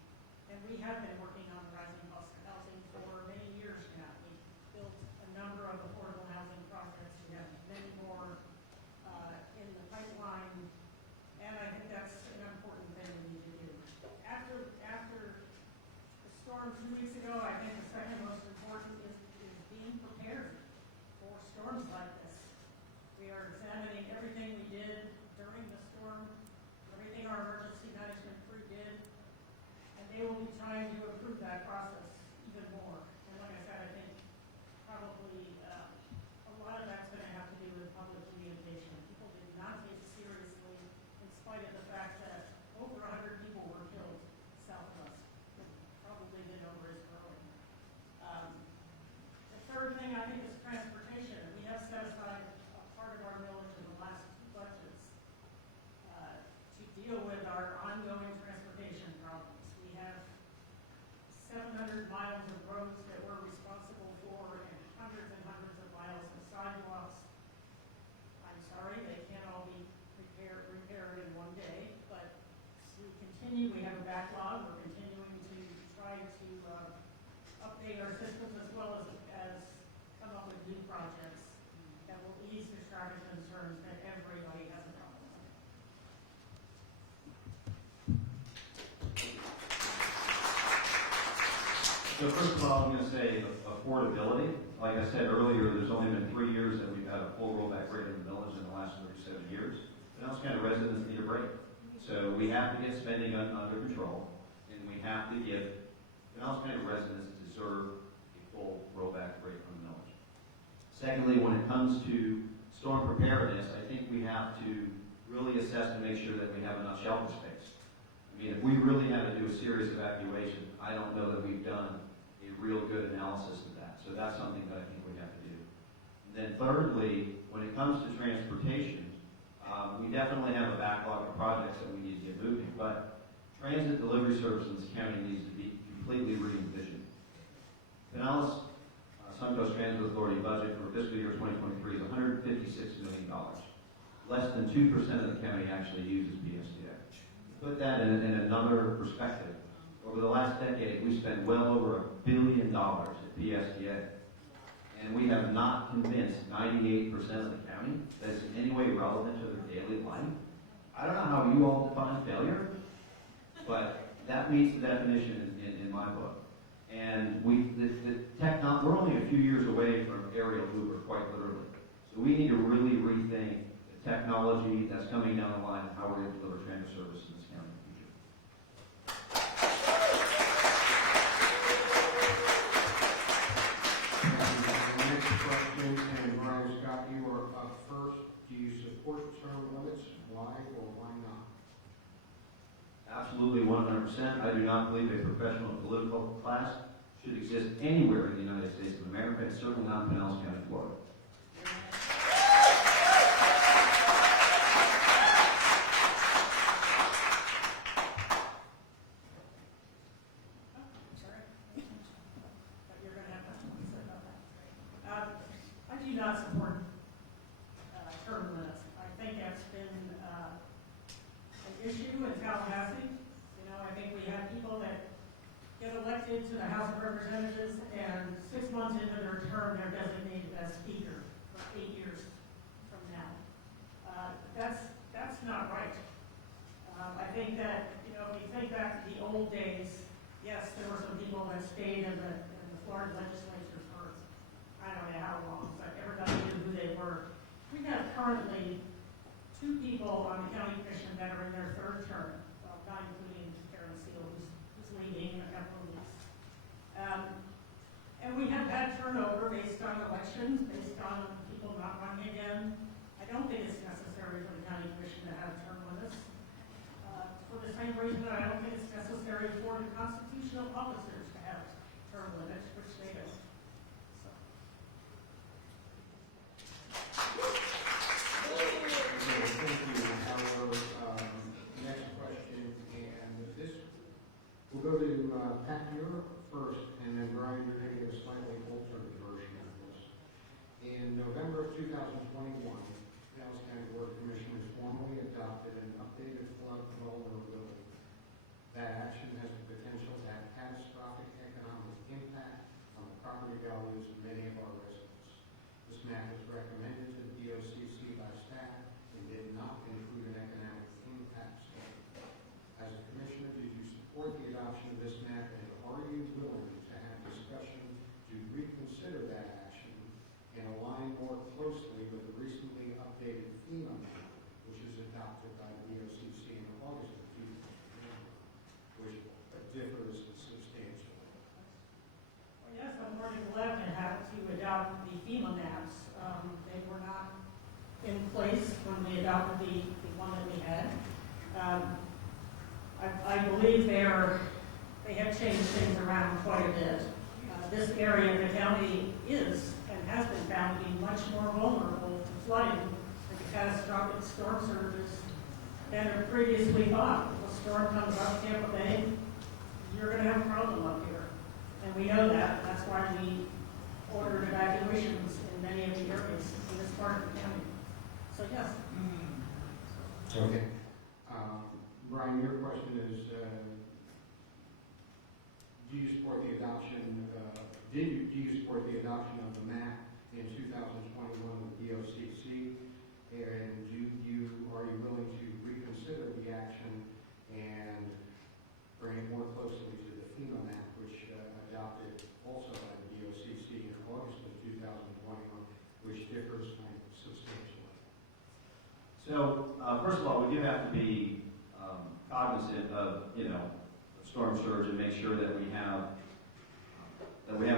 And we have been working on the rising cost of housing for many years now. We've built a number of affordable housing projects. We have many more in the pipeline. And I think that's an important thing we need to do. After the storm 2 weeks ago, I think the second most important is being prepared for storms like this. We are examining everything we did during the storm, everything our emergency management crew did, and they will be trying to improve that process even more. And like I said, I think probably a lot of that's going to have to do with public communication. People did not take it seriously, in spite of the fact that over 100 people were killed south of us. Probably the number is growing. The third thing I think is transportation. We have set aside a part of our millage in the last budgets to deal with our ongoing transportation problems. We have 700 miles of roads that we're responsible for, and hundreds of miles of sidewalks. I'm sorry, they can't all be repaired in one day, but we continue. We have a backlog. We're continuing to try to update our systems as well as come up with new projects that will ease the traffic concerns that everybody has a problem with. So first of all, I'm going to say affordability. Like I said earlier, there's only been 3 years that we've had a full rollback rate in the millage in the last 37 years. Pinellas County residents need a break. So we have to get spending under control, and we have to give Pinellas County residents deserve a full rollback rate on the millage. Secondly, when it comes to storm preparedness, I think we have to really assess to make sure that we have enough shelter space. I mean, if we really had to do a serious evacuation, I don't know that we've done a real good analysis of that. So that's something that I think we have to do. And then thirdly, when it comes to transportation, we definitely have a backlog of projects that we need to get moving, but transit delivery service in this county needs to be completely re-envisioned. Pinellas Suncoast Transit Authority budget for fiscal year 2023 is $156 million. less than 2% of the county actually uses PSDA. To put that in another perspective, over the last decade, we spent well over $1 billion at PSDA. And we have not convinced 98% of the county that it's in any way relevant to their daily life. I don't know how you all define failure, but that meets the definition in my book. And we're only a few years away from aerial Uber, quite literally. So we need to really rethink the technology that's coming down the line and how we're going to deliver transit service in this county in the future. The next question, and Brian Scott, you are up first. Do you support term limits? Why or why not? Absolutely 100%. I do not believe a professional political class should exist anywhere in the United States of America, and certainly not in Pinellas County, Florida. Sorry. But you're going to have something to say about that. I do not support term limits. I think that's been an issue in Tallahassee. You know, I think we have people that get elected to the House of Representatives, and 6 months into their term, they're designated as speaker for 8 years from now. That's not right. I think that, you know, if you think back to the old days, yes, there were some people that stayed in the Florida legislature for I don't know how long, but everybody knew who they were. We have currently 2 people on the county commission that are in their 3rd term, not including Karen Seal, who's leaving in a couple of weeks. And we have had turnover based on elections, based on people not running again. I don't think it's necessary for the county commission to have term limits. For the same reason that I don't think it's necessary for the constitutional officers to have term limits, which they don't. So. Thank you. Our next question, and this, we'll go to Pat Muir first, and then Brian, you're going to give a slightly altered version of this. In November of 2021, Dallas County Board of Commissioners formally adopted an updated flood vulnerability. That action has the potential to have catastrophic economic impact on the property values of many of our residents. This map was recommended to the DOCC by staff and did not include an economic impact study. As a commissioner, did you support the adoption of this map, and are you willing to have discussion to reconsider that action and align more closely with the recently updated FEMA map, which is adopted by the DOCC in August of 2021, which differs substantially? Well, yes, I'm more than glad to have to adopt the FEMA maps. They were not in place when we adopted the one that we had. I believe they have changed things around quite a bit. This area of the county is and has been found to be much more vulnerable to flooding and to catastrophic storm surges than it previously thought. If a storm comes up Tampa Bay, you're going to have a problem up here. And we know that. That's why we ordered evacuations in many of the areas in this part of the county. So yes. Okay. Brian, your question is, do you support the adoption, do you support the adoption of the map in 2021 with DOCC? And are you willing to reconsider the action and bring it more closely to the FEMA map, which adopted also by the DOCC in August of 2021, which differs substantially? So, first of all, we do have to be cognizant of, storm surge and make sure that we have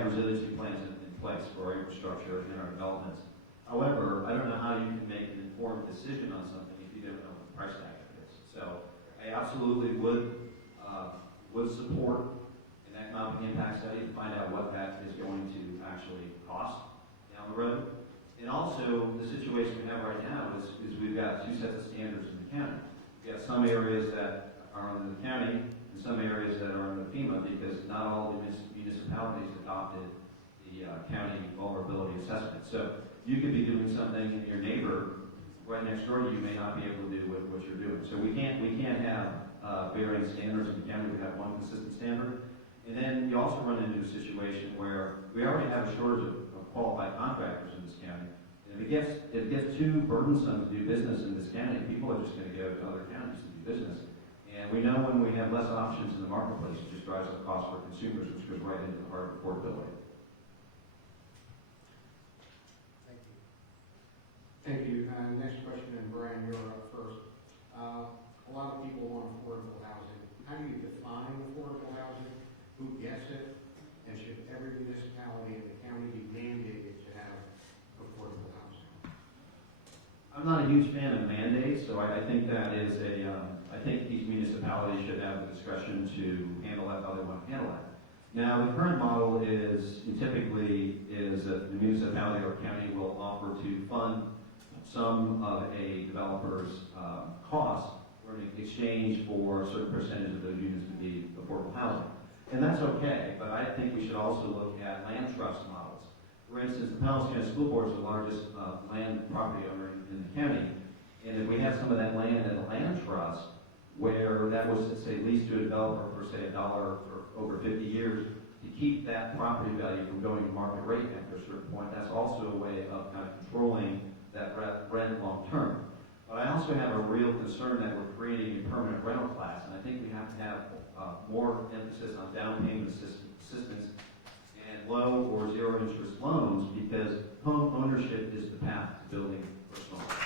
resiliency plans in place for our infrastructure and our developments. However, I don't know how you can make an informed decision on something if you don't know what the price tag is. So, I absolutely would support an economic impact study to find out what that is going to actually cost down the road. And also, the situation we have right now is we've got 2 sets of standards in the county. We've got some areas that are under the county and some areas that are under FEMA, because not all the municipalities adopted the county vulnerability assessment. So you could be doing something and your neighbor right next door to you may not be able to do what you're doing. So we can't have varying standards in the county. We have one consistent standard. And then you also run into a situation where we already have a shortage of qualified contractors in this county. And if it gets too burdensome to do business in this county, people are just going to go to other counties to do business. And we know when we have less options in the marketplace, it just drives up costs for consumers, which goes right into the heart of affordability. Thank you. Thank you. Next question, and Brian, you're up first. A lot of people want affordable housing. How do you define affordable housing? Who gets it? And should every municipality in the county be mandated to have affordable housing? I'm not a huge fan of mandates, so I think that is I think these municipalities should have the discretion to handle that how they want to handle it. Now, the current model is typically that the municipality or county will offer to fund some of a developer's costs in exchange for a certain percentage of those units to be affordable housing. And that's okay, but I think we should also look at land trust models. For instance, the Pinellas County School Board is the largest land property owner in the county. And if we had some of that land in a land trust, where that was, say, leased to a developer for, say, $1 for over 50 years, to keep that property value from going to market rate after a certain point, that's also a way of kind of controlling that rent long term. But I also have a real concern that we're creating a permanent rental class, and I think we have to have more emphasis on down payment assistance and low or zero interest loans, because home ownership is the path to building personal wealth.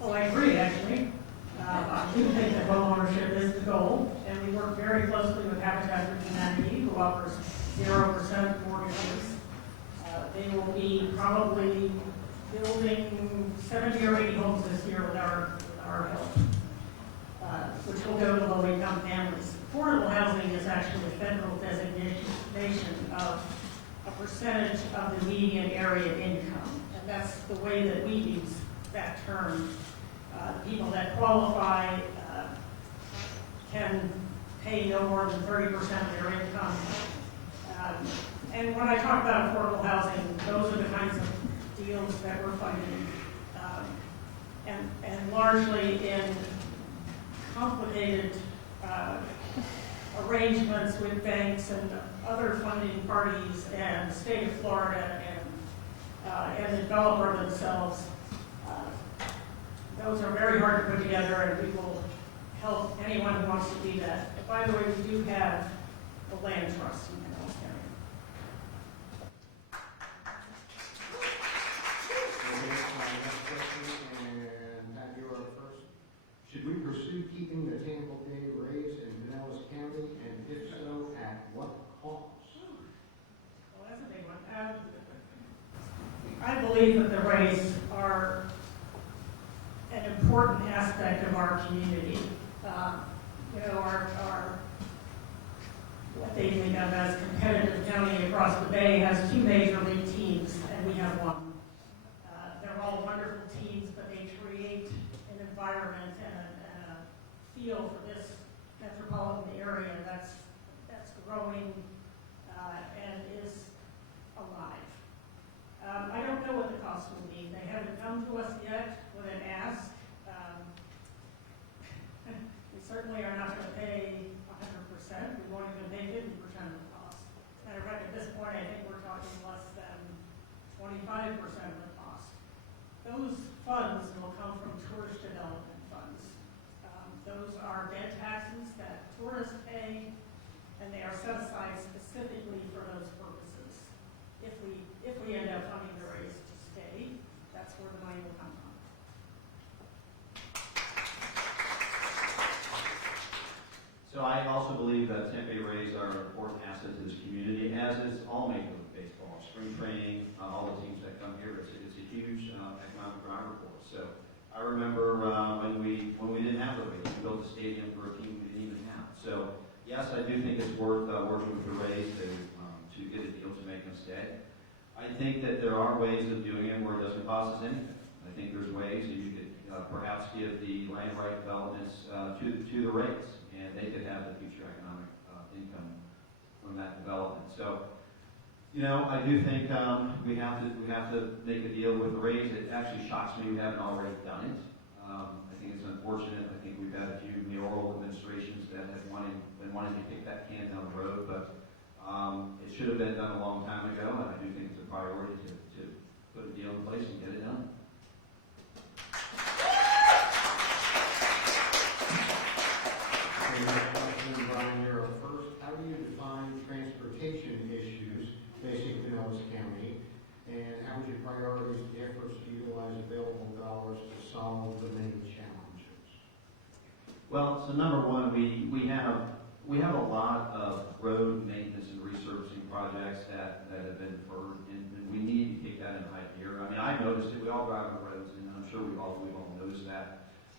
Well, I agree, actually. I do think that homeownership is the goal, and we work very closely with Habitat for Humanity, who offers 0% mortgages. They will be probably building 70 or 80 homes this year with our help, which will go to low-income families. Affordable housing is actually a federal designation of a percentage of the median area income, and that's the way that we use that term. People that qualify can pay no more than 30% of their income. And when I talk about affordable housing, those are the kinds of deals that we're funding, and largely in complicated arrangements with banks and other funding parties and the state of Florida and the developer themselves. Those are very hard to put together, and we will help anyone who wants to do that. And by the way, we do have a land trust in Pinellas County. Next question, and Pat, you're up first. Should we pursue keeping the Tampa Bay Rays in Pinellas County, and if so, at what cost? Well, that's a big one. I believe that the Rays are an important aspect of our community. What they think of as competitive county across the Bay has 2 major league teams, and we have 1. They're all wonderful teams, but they create an environment and a feel for this metropolitan area that's growing and is alive. I don't know what the cost will be. They haven't come to us yet with an ask. We certainly are not going to pay 100%. We won't even pay 50% of the cost. Matter of fact, at this point, I think we're talking less than 25% of the cost. Those funds will come from tourist development funds. Those are bed taxes that tourists pay, and they are set aside specifically for those purposes. If we end up funding the Rays to stay, that's where the money will come from. So I also believe that Tampa Bay Rays are an important asset to this community, as is all Major League Baseball, spring training, all the teams that come here. It's a huge economic driver for us. So I remember when we didn't have the Rays, we built a stadium for a team we didn't even have. So yes, I do think it's worth working with the Rays to get a deal to make them stay. I think that there are ways of doing it where it doesn't cost us anything. I think there's ways that you could perhaps give the land right developments to the Rays, and they could have the future economic income from that development. So You know, I do think we have to make a deal with the raise. It actually shocks me we haven't already done it. I think it's unfortunate. I think we've had a few mayoral administrations that have been wanting to kick that can down the road, but it should have been done a long time ago, and I do think it's a priority to put a deal in place and get it done. Brian, you're up first. How do you define transportation issues facing Pinellas County? And how would you prioritize the efforts to utilize available dollars to solve the many challenges? Well, so number one, we have a lot of road maintenance and resurfacing projects that have been deferred, and we need to kick that in high gear. I mean, I noticed it. We all drive on the roads, and I'm sure we've all noticed that.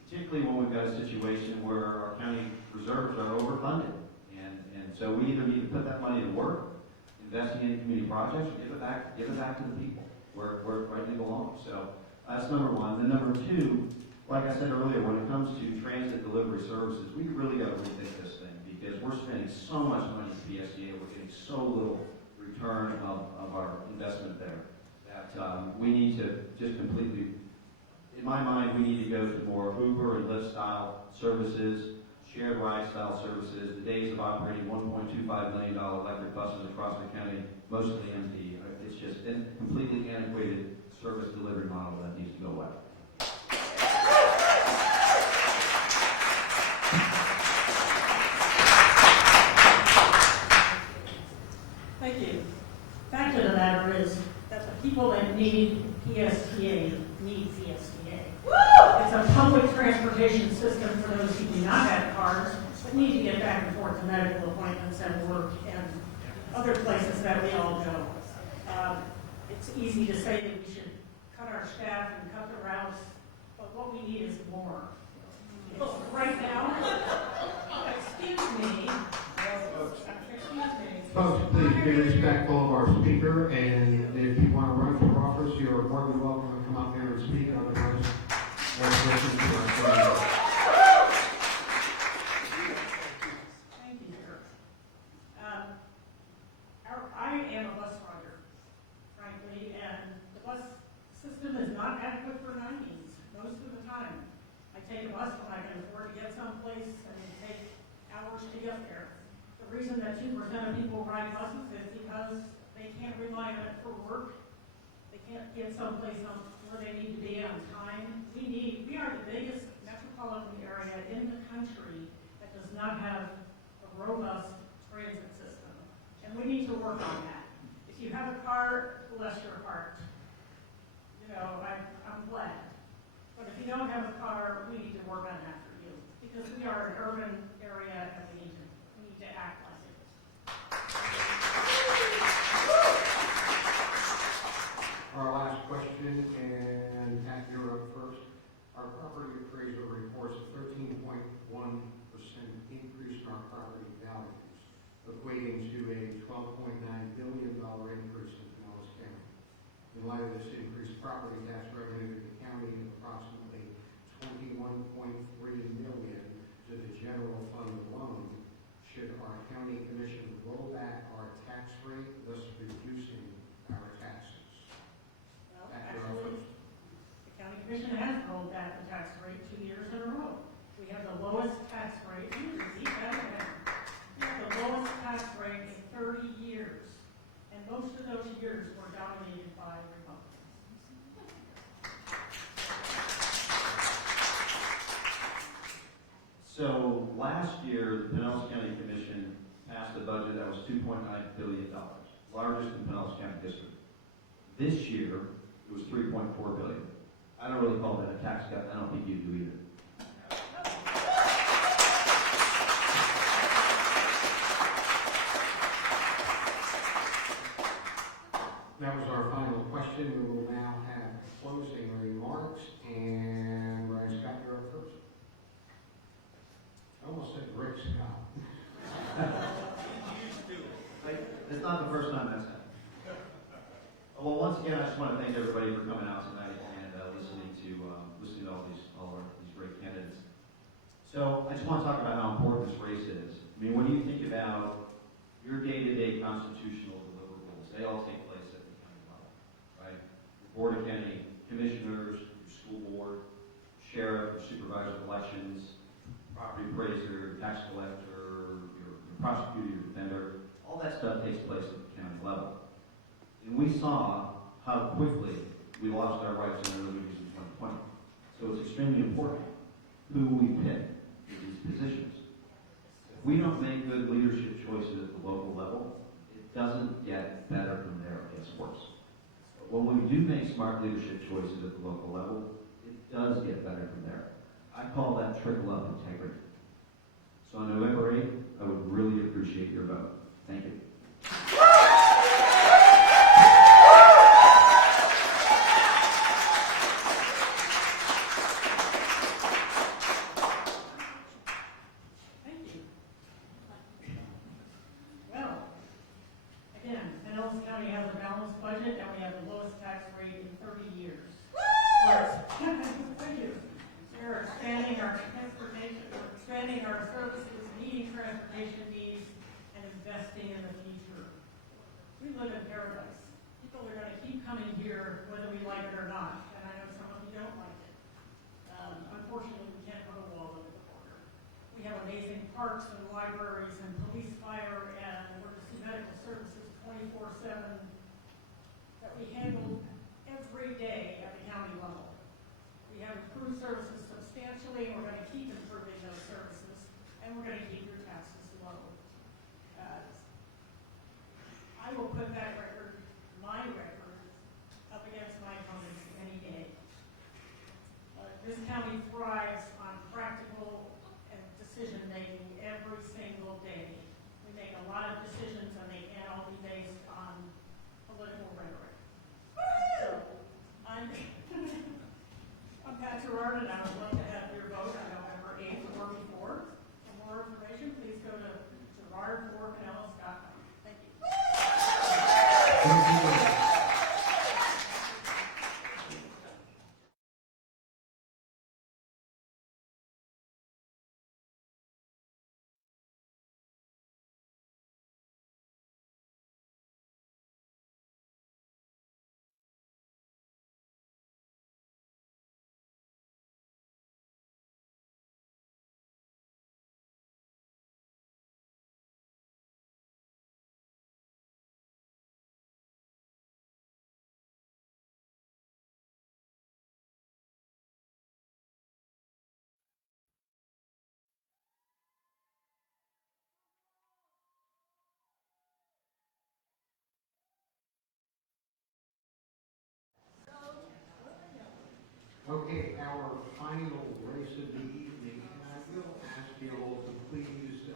Particularly when we've got a situation where our county reserves are overfunded. And so we either need to put that money to work, investing in community projects, or give it back to the people where it rightly belongs. So that's number one. Then number two, like I said earlier, when it comes to transit delivery services, we really got to rethink this thing because we're spending so much money at the PSDA, we're getting so little return of our investment there that we need to just completely, in my mind, we need to go to more Uber and Lyft style services, shared ride style services. The days of operating $1.25 million electric buses across the county, mostly empty, it's just a completely antiquated service delivery model that needs to go away. Thank you. Fact of the matter is that the people that need PSTA need PSTA. It's a public transportation system for those who do not have cars, but need to get back and forth to medical appointments and work and other places that we all go. It's easy to say that we should cut our staff and cut the routes, but what we need is more. Right now, excuse me. Folks, please be respectful of our speaker, and if you want to run for office, you are more than welcome to come up here and speak. Otherwise, let's listen to our speaker. Thank you, sir. I am a bus rider, frankly, and the bus system is not adequate for 90s most of the time. I take a bus when I can afford to get someplace, and it takes hours to get there. The reason that 2% of people ride buses is because they can't rely on it for work. They can't get someplace where they need to be on time. We are the biggest metropolitan area in the country that does not have a robust transit system. And we need to work on that. If you have a car, bless your heart. You know, I'm glad. But if you don't have a car, we need to work on that for you. Because we are an urban area and we need to act like it. Our last question, and Pat, you're up first. Our property appraiser reports a 13.1% increase in our property values, equating to a $12.9 billion increase in Pinellas County. In light of this increased property tax revenue to the county of approximately $21.3 million to the general fund alone, should our county commission roll back our tax rate, thus reducing our taxes? Well, actually, the county commission has rolled back the tax rate 2 years in a row. We have the lowest tax rate, we have the lowest tax rate in 30 years. And most of those years were dominated by Republicans. So last year, the Pinellas County Commission passed a budget that was $2.9 billion, largest in Pinellas County history. This year, it was $3.4 billion. I don't really call that a tax cut. I don't think you do either. That was our final question. We will now have closing remarks, and Ryan Scott, you're up first. I almost said Rick Scott. It's not the first time that's happened. Well, once again, I just want to thank everybody for coming out tonight and listening to all these great candidates. So I just want to talk about how important this race is. I mean, when you think about your day-to-day constitutional deliverables they all take place at the county level, right? Your Board of County Commissioners, your school board, sheriff, your supervisor of elections, property appraiser, tax collector, your prosecutor, your defender, all that stuff takes place at the county level. And we saw how quickly we lost our rights and our liberties in 2020. So it's extremely important who we pick for these positions. If we don't make good leadership choices at the local level, it doesn't get better from there, it gets worse. But when we do make smart leadership choices at the local level, it does get better from there. I call that trickle-up integrity. So on November 8th, I would really appreciate your vote. Thank you. Thank you. Well, again, Pinellas County has a balanced budget and we have the lowest tax rate in 30 years. Thank you. We're expanding our transportation, we're expanding our services, meeting transportation needs, and investing in the future. We live in paradise. People are going to keep coming here whether we like it or not, and I know some of you don't like it. Unfortunately, we can't put a wall over the border. We have amazing parks and libraries and police, fire, and emergency medical services 24/7 that we handle every day at the county level. We have improved services substantially, and we're going to keep improving those services, and we're going to keep your taxes low. I will put that record, my record, up against my opponents any day. This county thrives on practical and decision-making every single day. We make a lot of decisions, and they can't all be based on political rhetoric. So, I'm Pat Gerard, and I would love to have your vote on November 8th or before. For more information, please go to gerard4pinellas.com. Thank you. Okay, our final race of the evening, and I will ask you all to please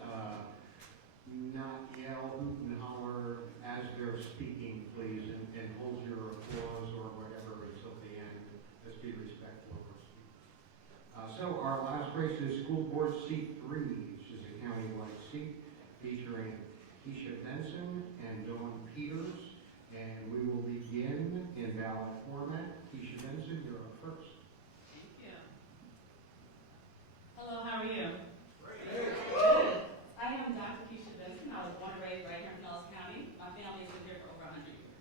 not yell, hoot, and holler as they're speaking, please, and hold your applause or whatever until the end. Let's be respectful of our speakers. So our last race is School Board Seat 3, which is a countywide seat featuring Keisha Benson and Dawn Peters, and we will begin in ballot format. Keisha Benson, you're up first. Hello, how are you? Great. I am Dr. Keisha Benson. I was born and raised right here in Pinellas County. My family has been here for over 100 years.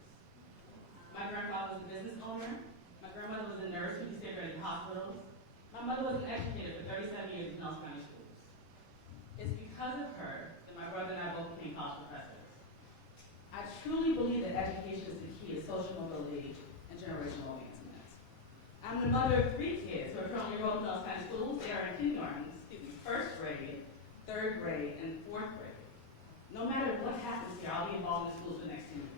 My grandfather was a business owner. My grandmother was a nurse who stayed in hospitals. My mother was an educator for 37 years in Pinellas County schools. It's because of her that my brother and I both became college professors. I truly believe that education is the key to social mobility and generational advancement. I'm the mother of 3 kids who are currently enrolled in Pinellas County schools. They are in kindergarten, first grade, 3rd grade, and 4th grade. No matter what happens here, I'll be involved in the schools for the next 10 years.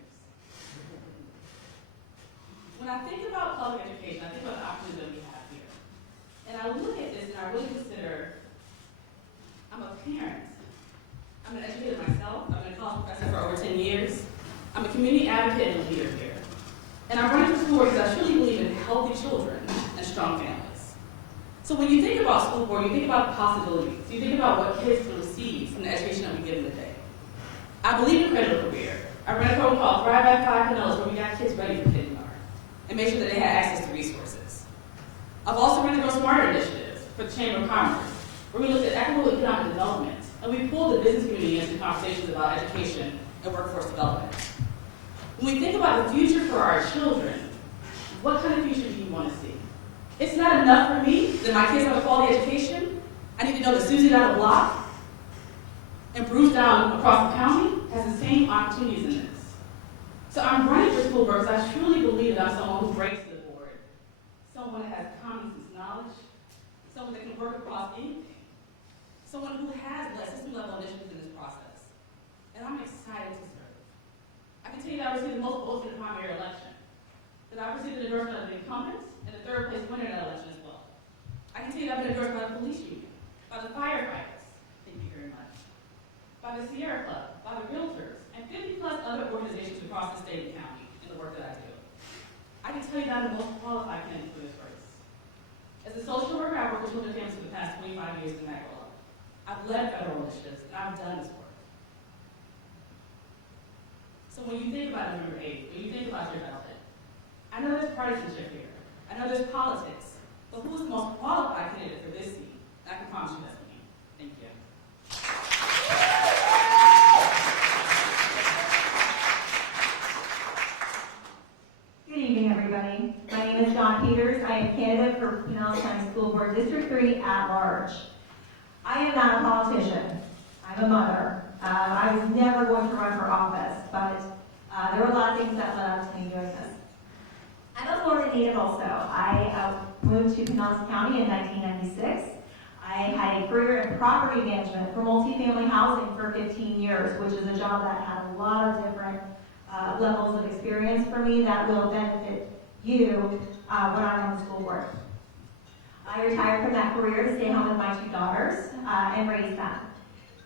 When I think about public education, I think about the opportunities that we have here. And I look at this and I really consider, I'm a parent. I'm an educator myself. I've been a college professor for over 10 years. I'm a community advocate and a leader here. And I'm running for school board because I truly believe in healthy children and strong families. So when you think about school board, you think about the possibilities. You think about what kids can receive from the education that we give them today. I believe in critical career. I ran a program called Thrive at 5 Pinellas where we got kids ready for kindergarten and made sure that they had access to resources. I've also run the Grow Smarter initiative for the Chamber of Commerce, where we looked at equitable economic development, and we pulled the business community into conversations about education and workforce development. When we think about the future for our children, what kind of future do you want to see? It's not enough for me that my kids have a quality education. I need to know that Susie down the block and Bruce down across the county has the same opportunities in this. So I'm running for school board because I truly believe that I'm someone who breaks the board, someone that has common sense knowledge, someone that can work across anything, someone who has led system-level initiatives in this process. And I'm excited to serve. I can tell you that I received the most votes in the primary election, that I received the endorsement of the incumbent and the third place winner in that election as well. I can tell you that I've been endorsed by the police union, by the firefighters, thank you very much, by the Sierra Club, by the realtors, and 50 plus other organizations across the state and county in the work that I do. I can tell you that I'm the most qualified candidate for this race. As a social worker, I've worked with children and families for the past 25 years in Magdala. I've led federal initiatives, and I've done this work. So when you think about number 8, when you think about your ballot, I know there's partisanship here. I know there's politics. But who's the most qualified candidate for this seat? I can promise you that's me. Thank you. Good evening, everybody. My name is Dawn Peters. I am candidate for Pinellas County School Board District 3 at large. I am not a politician. I'm a mother. I was never going to run for office, but there were a lot of things that led up to me doing this. I'm a Florida native also. I moved to Pinellas County in 1996. I had a career in property management for multifamily housing for 15 years, which is a job that had a lot of different levels of experience for me that will benefit you when I'm on the school board. I retired from that career to stay home with my 2 daughters and raise them.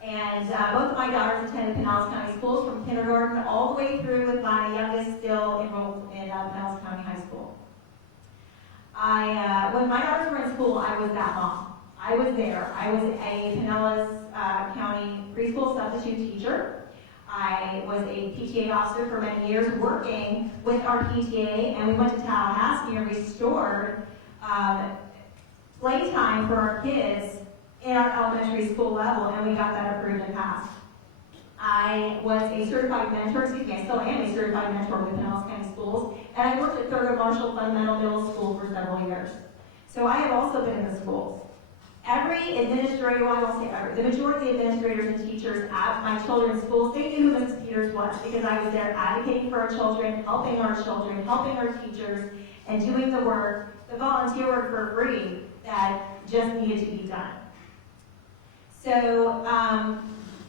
And both of my daughters attended Pinellas County schools from kindergarten all the way through, with my youngest still enrolled in Pinellas County High School. When my daughters were in school, I was that mom. I was there. I was a Pinellas County preschool substitute teacher. I was a PTA officer for many years, working with our PTA, and we went to Tallahassee and restored playtime for our kids in our elementary school level, and we got that approved and passed. I was a certified mentor, I still am a certified mentor with Pinellas County Schools, and I worked at Thurgood Marshall Fundamental Middle School for several years. So I have also been in the schools. Every administrator, well, I won't say every, the majority of administrators and teachers at my children's schools, they knew who Mrs. Peters was because I was there advocating for our children, helping our teachers, and doing the work, the volunteer work for free that just needed to be done. So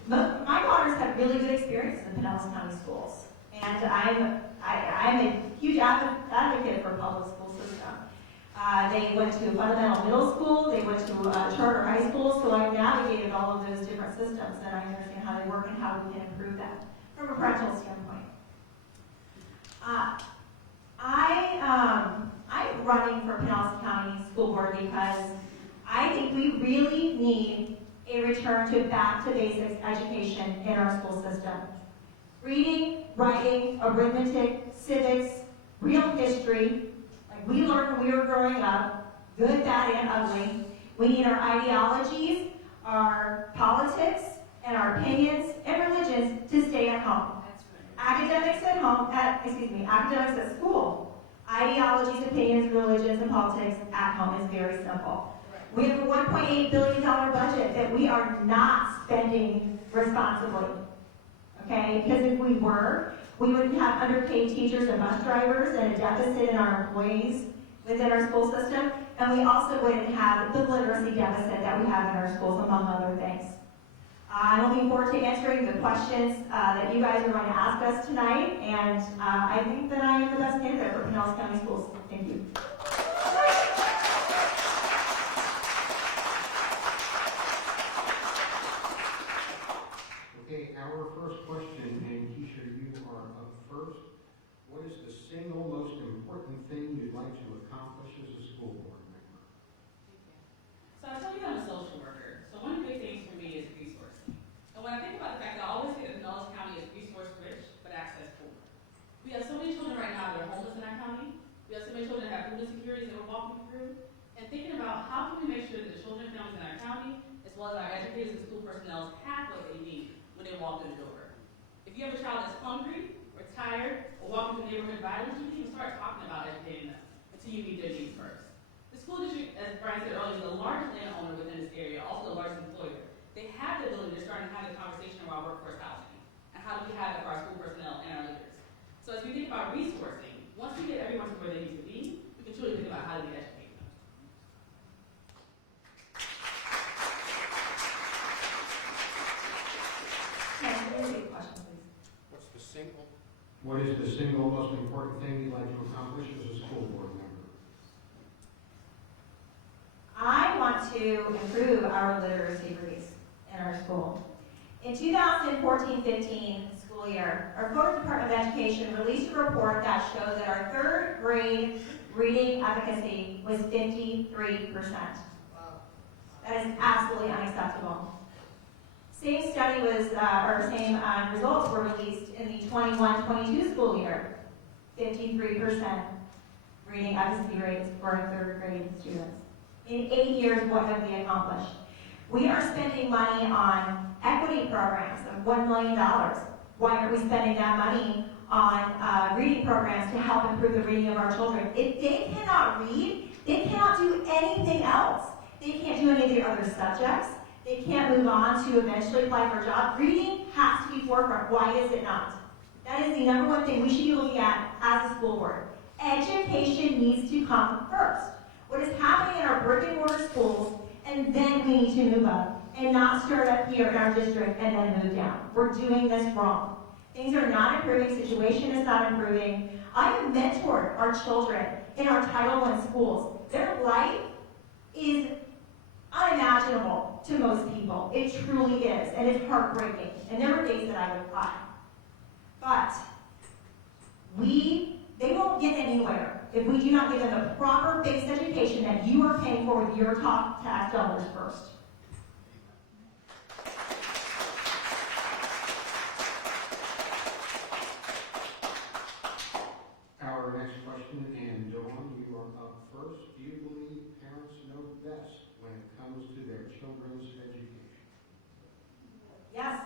my daughters have really good experience in the Pinellas County schools, and I'm a huge advocate for public school system. They went to fundamental middle school, they went to charter high school, so I've navigated all of those different systems, and I understand how they work and how we can improve them from a practical standpoint. I'm running for Pinellas County School Board because I think we really need a return to back to basics education in our school system. Reading, writing, arithmetic, civics, real history, like we learned when we were growing up, good, bad, and ugly. We need our ideologies, our politics, and our opinions and religions to stay at home. Academics at home, academics at school. Ideologies, opinions, religions, and politics at home is very simple. We have a $1.8 billion budget that we are not spending responsibly, okay? Because if we were, we wouldn't have underpaid teachers and bus drivers and a deficit in our employees within our school system, and we also wouldn't have the literacy deficit that we have in our schools, among other things. I'm looking forward to answering the questions that you guys are going to ask us tonight, and I think that I am the best candidate for Pinellas County Schools. Thank you. Okay, our first question, and Keisha, you are up first. What is the single most important thing you'd like to accomplish as a school board member? So I told you I'm a social worker. So one of the big things for me is resourcing. And when I think about the fact that I always say that Pinellas County is resource rich, but access poor. We have so many children right now that are homeless in our county. We have so many children that have food insecurities that we're walking through. And thinking about how can we make sure that the children and families in our county, as well as our educators and school personnel, have what they need when they walk in the door. If you have a child that's hungry or tired of walking through neighborhood violence, you can even start talking about educating them until you meet their needs first. The school district, as Brian said earlier, is the largest landowner within this area, also the largest employer. They have the ability to start having a conversation around workforce housing and how do we have it for our school personnel and our leaders. So as we think about resourcing, once we get everyone to where they need to be, we can truly think about how do we educate them. Can I repeat the question, please? What's the single? What is the single most important thing you'd like to accomplish as a school board member? I want to improve our literacy rates in our school. In 2014-15 school year, our Florida Department of Education released a report that showed that our third grade reading efficacy was 53%. That is absolutely unacceptable. Same study was, same results were released in the 21-22 school year. 53% reading efficacy rates for our third grade students. In 8 years, what have we accomplished? We are spending money on equity programs of $1 million. Why aren't we spending that money on reading programs to help improve the reading of our children? If they cannot read, they cannot do anything else. They can't do any of the other subjects. They can't move on to eventually apply for a job. Reading has to be forefront. Why is it not? That is the number one thing we should be looking at as a school board. Education needs to come first. What is happening in our brick and mortar schools, and then we need to move up and not start up here in our district and then move down. We're doing this wrong. Things are not improving. Situation is not improving. I have mentored our children in our Title I schools. Their life is unimaginable to most people. It truly is, and it's heartbreaking. And there were days that I would cry. But they won't get anywhere if we do not give them the proper basic education that you are paying for with your top tax dollars first. Our next question, and Dawn, you are up first. Do you believe parents know best when it comes to their children's education? Yes,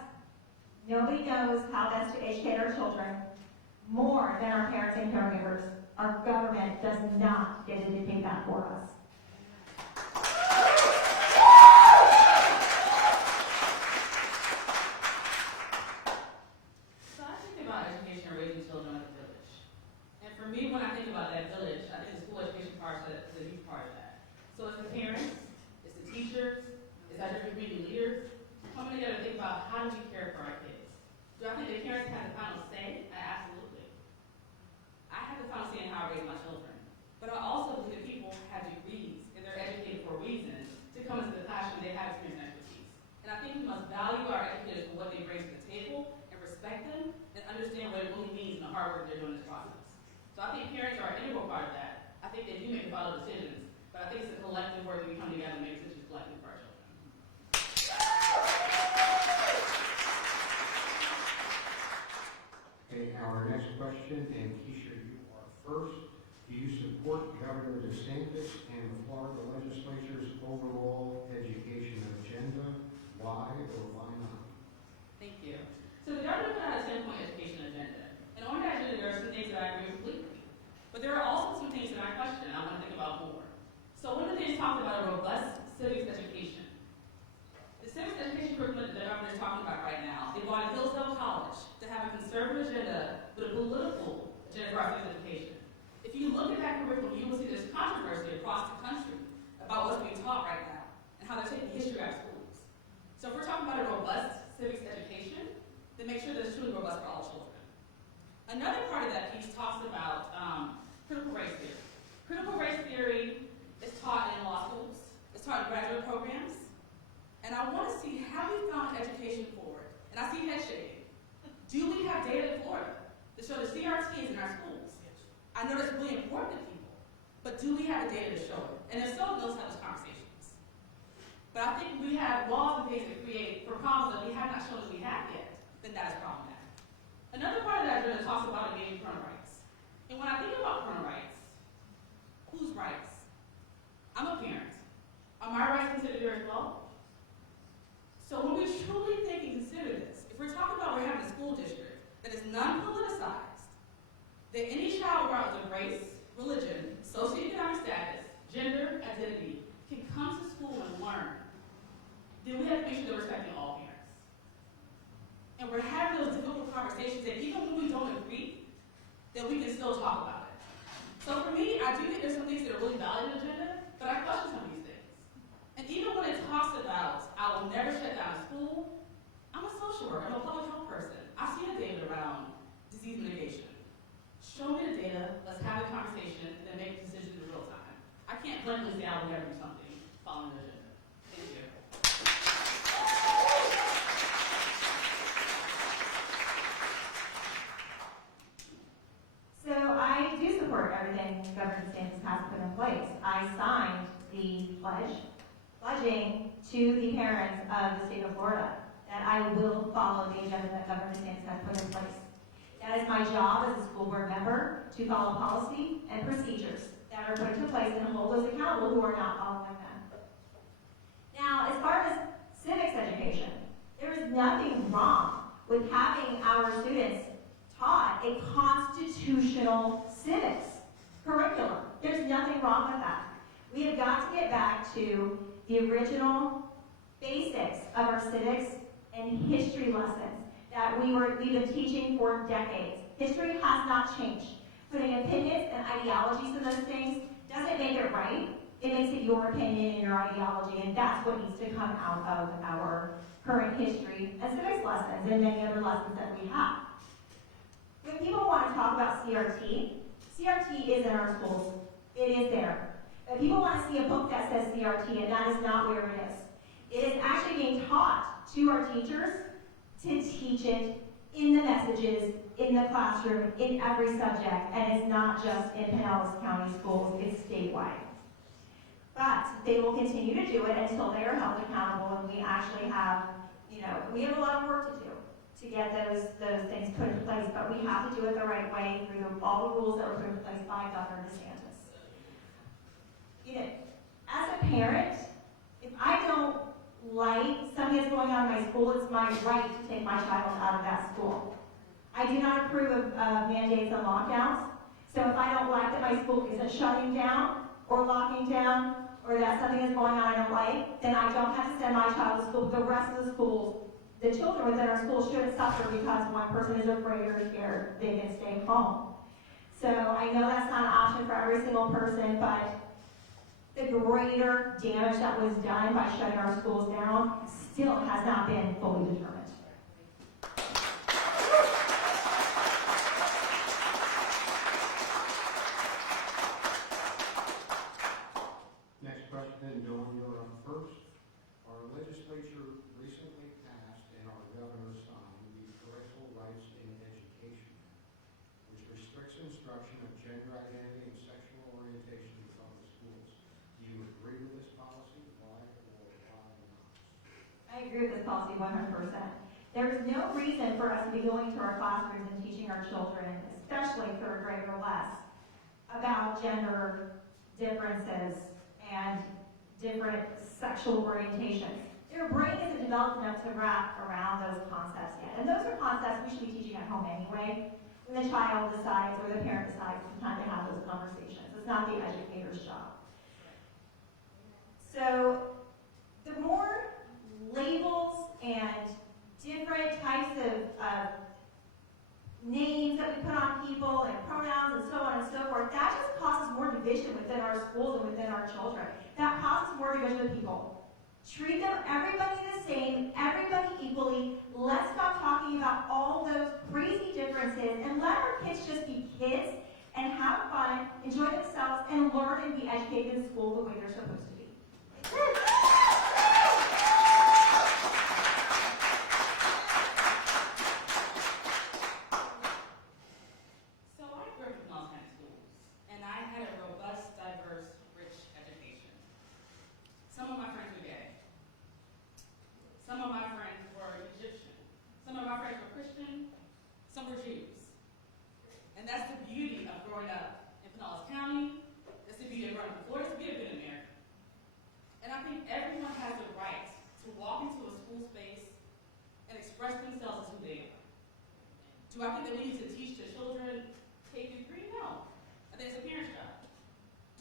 nobody knows how best to educate our children more than our parents and caregivers. Our government does not get to dictate that for us. So I think about education and raising children like a village. And for me, when I think about that village, I think the school education part is a huge part of that. So it's the parents, it's the teachers, it's our different community leaders coming together to think about how do we care for our kids. Do I think the parents have the final say? Absolutely. I have the final say in how I raise my children. But I also believe that people have degrees and they're educated for a reason to come into the classroom. They have experience and expertise. And I think we must value our educators for what they bring to the table and respect them and understand what it really means and the hard work they're doing in this process. So I think parents are an integral part of that. I think they do make follow decisions, but I think it's a collective work that we come together and make decisions collectively for our children. Okay, our next question, and Keisha, you are first. Do you support Governor DeSantis and the Florida legislature's overall education agenda? Why or why not? Thank you. So the governor put out a 10-point education agenda. And on that agenda, there are some things that I agree with completely. But there are also some things that I question and I want to think about more. So one of the things talks about a robust civics education. The civics education curriculum that the governor is talking about right now, they wanted Hillsdale College to have a conservative agenda with a political agenda for our civics education. If you look at that curriculum, you will see there's controversy across the country about what's being taught right now and how they're taking history out of schools. So if we're talking about a robust civics education, then make sure that it's truly robust for all children. Another part of that piece talks about critical race theory. Critical race theory is taught in law schools, it's taught in graduate programs, and I want to see how we found education for it. And I see head shaking. Do we have data in Florida to show the CRTs in our schools? I know that's really important to people, but do we have the data to show it? And if so, those have those conversations. But I think we have laws and things that create for problems that we have not shown that we have yet, then that is problematic. Another part of that agenda talks about engaging parental rights. And when I think about parental rights, whose rights? I'm a parent. Are my rights considered here as well? So when we truly think and consider this, if we're talking about we're having a school district that is non-politicized, socioeconomic status, gender, identity, can come to school and learn, then we have to make sure they're respecting all parents. And we're having those difficult conversations that even when we don't agree, that we can still talk about it. So for me, I do think there's some things that are really valid in the agenda, but I question some of these things. And even when it talks about, I will never shut down a school, I'm a social worker, I'm a public health person. I see the data around disease mitigation. Show me the data, let's have the conversation, and then make decisions in real time. I can't blankly say I will never do something following the agenda. Thank you. So I do support everything Governor DeSantis has put in place. I signed the pledging to the parents of the state of Florida that I will follow the agenda that Governor DeSantis has put in place. That is my job as a school board member to follow policy and procedures that are put into place and hold those accountable who are not following them. Now, as far as civics education, there is nothing wrong with having our students taught a constitutional civics curriculum. There's nothing wrong with that. We have got to get back to the original basics of our civics and history lessons that we've been teaching for decades. History has not changed. Putting opinions and ideologies in those things doesn't make it right. It makes it your opinion and your ideology, and that's what needs to come out of our current history and civics lessons and many other lessons that we have. When people want to talk about CRT, CRT is in our schools. It is there. But people want to see a book that says CRT, and that is not where it is. It is actually being taught to our teachers to teach it in the messages, in the classroom, in every subject, and it's not just in Pinellas County schools, it's statewide. But they will continue to do it until they are held accountable, and we actually have, we have a lot of work to do to get those things put in place, but we have to do it the right way through all the rules that were put in place by Governor DeSantis. As a parent, if I don't like something that's going on in my school, it's my right to take my child out of that school. I do not approve of mandates and lockdowns, so if I don't like that my school isn't shutting down or locking down, or that something is going on I don't like, then I don't have to send my child to school. The rest of the schools, the children within our schools shouldn't suffer because one person is afraid or scared they can stay home. So I know that's not an option for every single person, but the greater damage that was done by shutting our schools down still has not been fully determined. Next question, Dawn, you're up first. Our legislature recently passed and our governor signed the Parental Rights in Education Act, which restricts instruction of gender identity and sexual orientation in public schools. Do you agree with this policy? Why or why not? I agree with this policy 100%. There is no reason for us to be going to our classrooms and teaching our children, especially third grade or less, about gender differences and different sexual orientations. Their brain isn't developed enough to wrap around those concepts yet. And those are concepts we should be teaching at home anyway, when the child decides or the parent decides it's time to have those conversations. It's not the educator's job. So the more labels and different types of names that we put on people and pronouns and so on and so forth, that just causes more division within our schools and within our children. That causes more division with people. Treat them, everybody the same, everybody equally. Let's stop talking about all those crazy differences and let our kids just be kids and have fun, enjoy themselves, and learn and be educated in school the way they're supposed to be. So I grew up in Pinellas County schools, and I had a robust, diverse, rich education. Some of my friends were gay. Some of my friends were Egyptian. Some of my friends were Christian. Some were Jews. And that's the beauty of growing up in Pinellas County. That's the beauty of growing up in Florida. It's the beauty of being American. And I think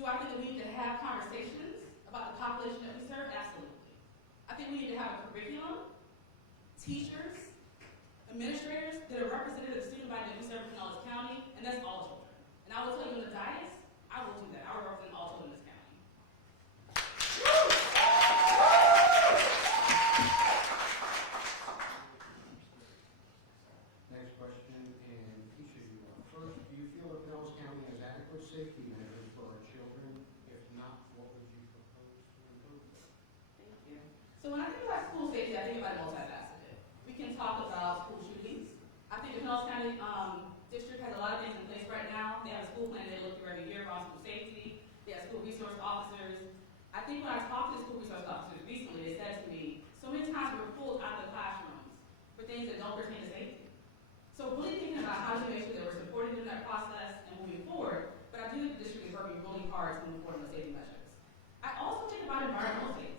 I think that we need to have conversations about the population that we serve? Absolutely. I think we need to have a curriculum, teachers, administrators that are representative of the student body that we serve in Pinellas County, and that's all children. And I will tell you on the dais, I will do that. I will represent all children in this county. Next question, and each of you are first. Do you feel that Pinellas County has adequate safety measures for our children? If not, what would you propose to improve? Thank you. So when I think about school safety, I think about it multifaceted. We can talk about school shootings. I think the Pinellas County District has a lot of things in place right now. They have a school plan they look through every year around school safety. They have school resource officers. I think when I talked to the school resource officers recently, they said to me, so many times we're pulled out of the classrooms for things that don't pertain to safety. So really thinking about how to make sure that we're supporting them in that process and moving forward, but I do think the district is working really hard to move forward on the safety measures. I also think about environmental safety.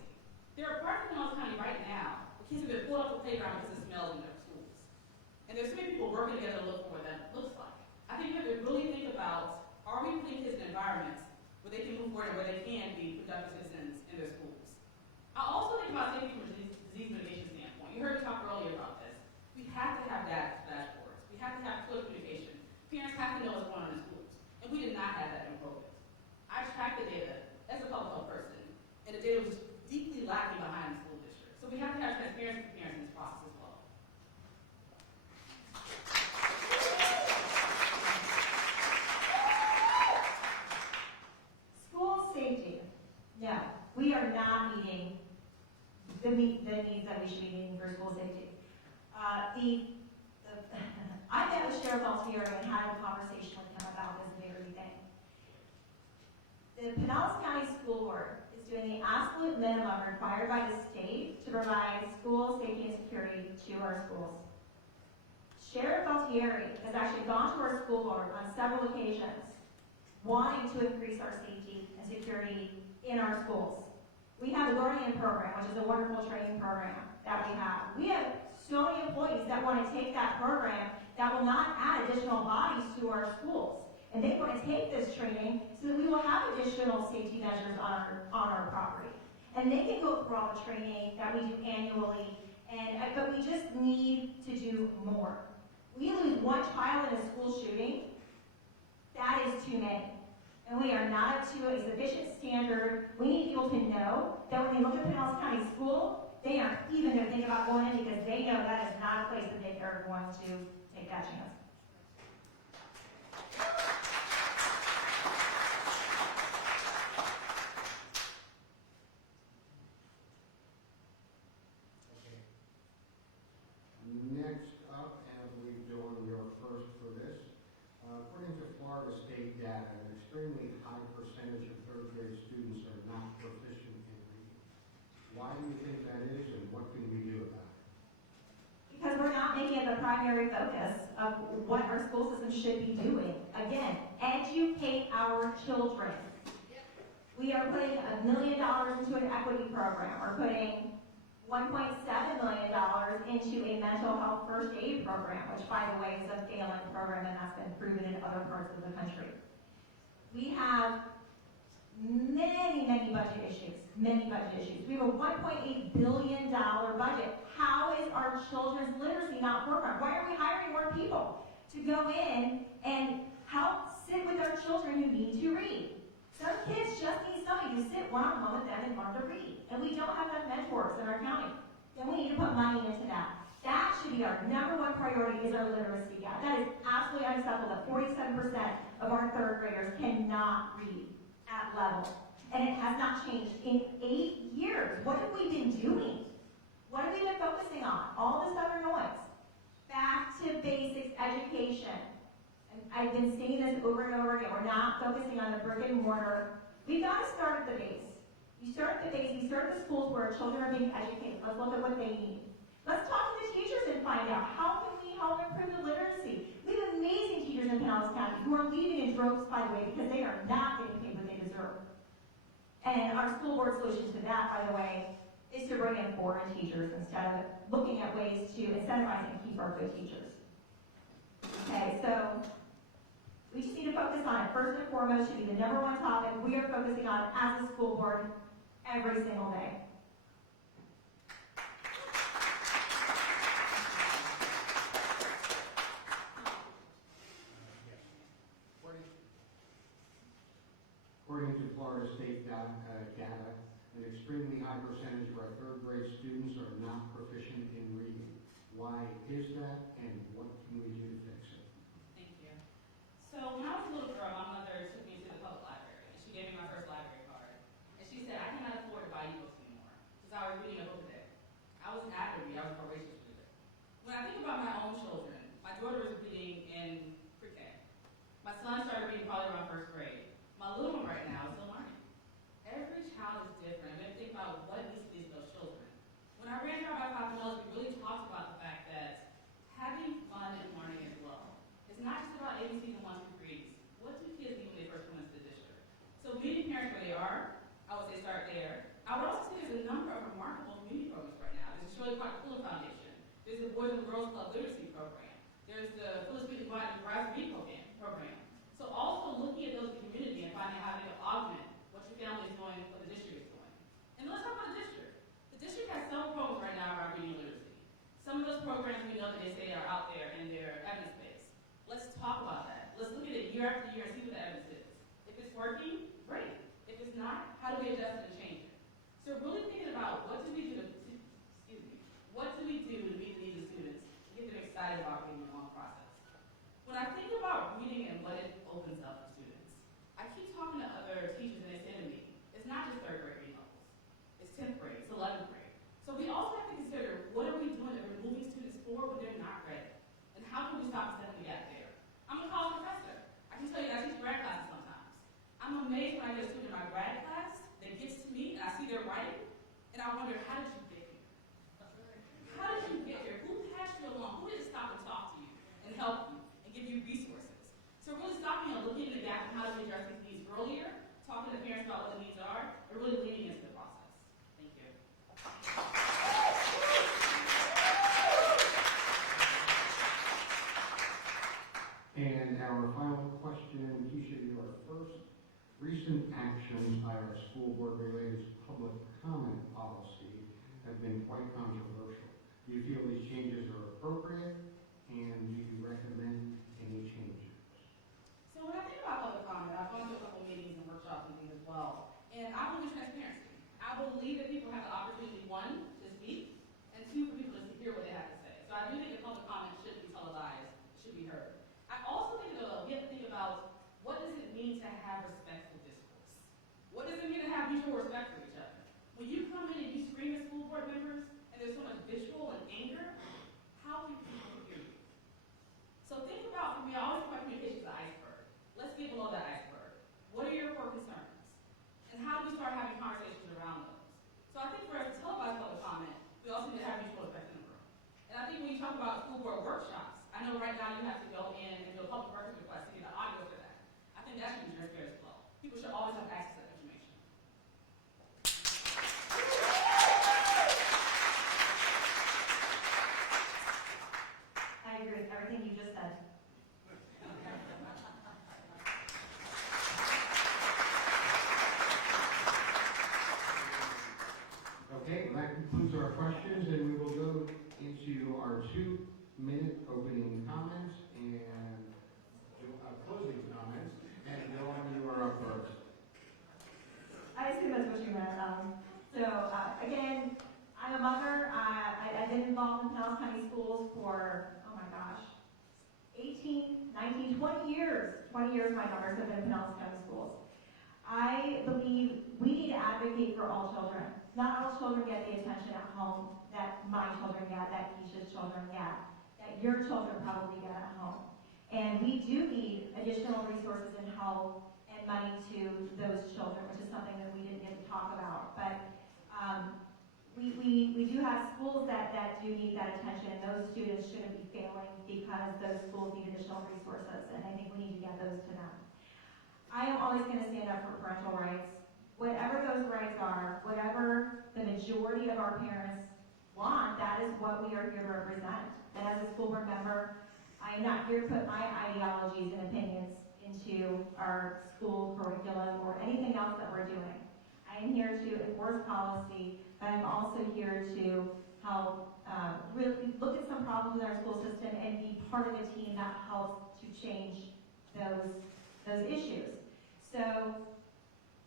There are parts of Pinellas County right now where kids have been pulled off the playground because of smells in their schools. And there's so many people working together to look for what that looks like. I think we have to really think about, are we putting kids in environments where they can move forward and where they can be productive citizens in their schools? I also think about safety from a disease mitigation standpoint. You heard me talk earlier about this. We have to have dashboards. We have to have clear communication. Parents have to know what's going on in schools. And we did not have that in COVID. I tracked the data as a public health person, and the data was deeply lacking behind the school district. So we have to have transparency for parents in this process as well. School safety. No, we are not meeting the needs that we should be meeting for school safety. I met with Sheriff Altieri and had a conversation with him about this very thing. The Pinellas County School Board is doing the absolute minimum required by the state to provide school safety and security to our schools. Sheriff Altieri has actually gone to our school board on several occasions wanting to increase our safety and security in our schools. We have the Guardian program, which is a wonderful training program that we have. We have so many employees that want to take that program that will not add additional bodies to our schools. And they want to take this training so that we will have additional safety measures on our property. And they can go through all the training that we do annually, but we just need to do more. We lose one child in a school shooting, that is too many. And we are not up to a sufficient standard. We need people to know that when they look at Pinellas County School, they aren't even going to think about going in because they know that is not a place that they are going to take that chance. Okay. Next up, and I believe, Dawn, you're first for this. According to Florida state data, an extremely high percentage of third grade students are not proficient in reading. Why do you think that is, and what can we do about it? Because we're not making it the primary focus of what our school system should be doing. Again, educate our children. We are putting $1 million into an equity program. We're putting $1.7 million into a mental health first aid program, which, by the way, is a failing program, and that's been proven in other parts of the country. We have many budget issues, We have a $1.8 billion budget. How is our children's literacy not programmed? Why are we hiring more people to go in and help sit with our children who need to read? Some kids just need somebody to sit one-on-one with them and learn to read. And we don't have enough mentors in our county. Then we need to put money into that. That should be our number one priority, is our literacy gap. That is absolutely unacceptable that 47% of our third graders cannot read at level. And it has not changed in 8 years. What have we been doing? What have we been focusing on? All this other noise. Back to basics education. And I've been saying this over and over again. We're not focusing on the brick and mortar. We've got to start at the base. You start at the base. You start at the schools where our children are being educated. Let's look at what they need. Let's talk to the teachers and find out, how can we help improve the literacy? We have amazing teachers in Pinellas County who are leaving in droves, by the way, because they are not getting paid what they deserve. And our school board solution to that, by the way, is to bring in foreign teachers instead of looking at ways to incentivize and keep our good teachers. Okay, so We just need to focus on it. First and foremost should be the number one topic we are focusing on as a school board every single day. Yes. According to Florida State data, an extremely high percentage of our third grade students are not proficient in reading. Why is that, and what can we do to fix it? Thank you. So when I was a little girl, my mother took me to the public library, and she gave me my first library card. And she said, I cannot afford to buy you books anymore, because I was reading a book a day. I was an avid reader, I was a voracious reader. When I think about my own children, my daughter was reading in pre-K. My son started reading probably around first grade. My little one right now is still learning. Every child is different. I'm going to think about what needs to be those children. When I ran Drive by Five, we really talked about the fact that having fun and learning as well. It's not just about ABCs and 1, 2, 3s. What do kids need when they first come into the district? So meeting parents where they are, I would say start there. I would also say there's a number of remarkable community programs right now. There's the Shirley Clark Fuller Foundation. There's the Boys and Girls Club Literacy Program. There's the Phyllis Whitney Graduate Program. So also looking at those in the community and finding how they can augment what your family is doing, what the district is doing. And let's talk about the district. The district has several programs right now around reading literacy. Some of those programs we know that they say are out there and they're evidence-based. Let's talk about that. Let's look at it year after year and see what the evidence is. If it's working, great. If it's not, how do we adjust it and change it? So really thinking about what do we do to meet the needs of students, to get them excited about reading the long process. When I think about reading and what it opens up for students, I keep talking to other teachers and they say to me, it's not just third grade reading levels. It's 10th grade, it's 11th grade. So we also have to consider what are we doing that we're moving students forward when they're not ready? And how can we stop stepping the gap there? I'm a college professor. I can tell you that I teach grad classes sometimes. I'm amazed when I get a student in my grad class that gets to me and I see their writing, and I wonder, how did you get here? How did you get here? Who passed you along? Who did stop and talk to you and help you and give you resources? So really stopping and looking at the gap and how do we address these needs earlier, talking to parents about what the needs are, and really leaning into the process. Thank you. And our final question, Keisha, your first recent actions by our school board related to public comment policy have been quite controversial. Do you feel these changes are appropriate, and do you recommend any changes? So when I think about public comment, I've gone to a couple meetings and workshops and things as well, and I believe in transparency. I believe that people have the opportunity, one, to speak, and two, for people to hear what they have to say. So I do think that public comment should be televised, should be heard. I also think, though, we have to think about what does it mean to have respectful discourse? What does it mean to have mutual respect for each other? When you come in and you scream at school board members, and there's so much visual and anger, how can people hear you? So think about, for me, I always think about communication as an iceberg. Let's get below that iceberg. What are your core concerns? And how do we start having conversations around those? So I think for us to televise public comment, we also need to have mutual respect in the room. And I think when you talk about school board workshops, I know right now you have to go in and do a public records request to get the audio for that. I think that should be transparent as well. People should always have access to that information. I agree with everything you just said. Okay, well, that concludes our questions, and we will go into our 2-minute opening comments and closing comments. And Joanne, you are up first. I assume that's what you meant. Again, I'm a mother. I've been involved in Pinellas County Schools for, 18, 19, 20 years. 20 years my daughters have been in Pinellas County Schools. I believe we need to advocate for all children. Not all children get the attention at home that my children get, that Keisha's children get, that your children probably get at home. And we do need additional resources and help and money to those children, which is something that we didn't get to talk about. But we do have schools that do need that attention, and those students shouldn't be failing because those schools need additional resources, and I think we need to get those to them. I am always going to stand up for parental rights. Whatever those rights are, whatever the majority of our parents want, that is what we are here to represent. And as a school board member, I am not here to put my ideologies and opinions into our school curriculum or anything else that we're doing. I am here to enforce policy, but I'm also here to help really look at some problems in our school system and be part of a team that helps to change those issues. So,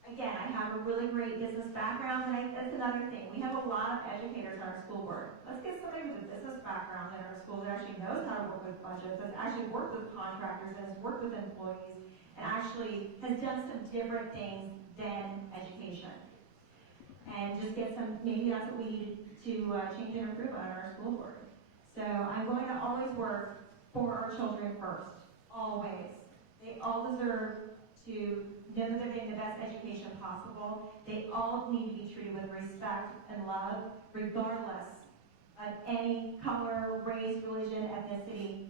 again, I have a really great business background, and that's another thing. We have a lot of educators on our school board. Let's get somebody with a business background in our school that actually knows how to work with budgets, that's actually worked with contractors, that has worked with employees, and actually has done some different things than education. And just get some, maybe that's what we need to change and improve on our school board. So I'm going to always work for our children first, always. They all deserve to know that they're getting the best education possible. They all need to be treated with respect and love, regardless of any color, race, religion, ethnicity.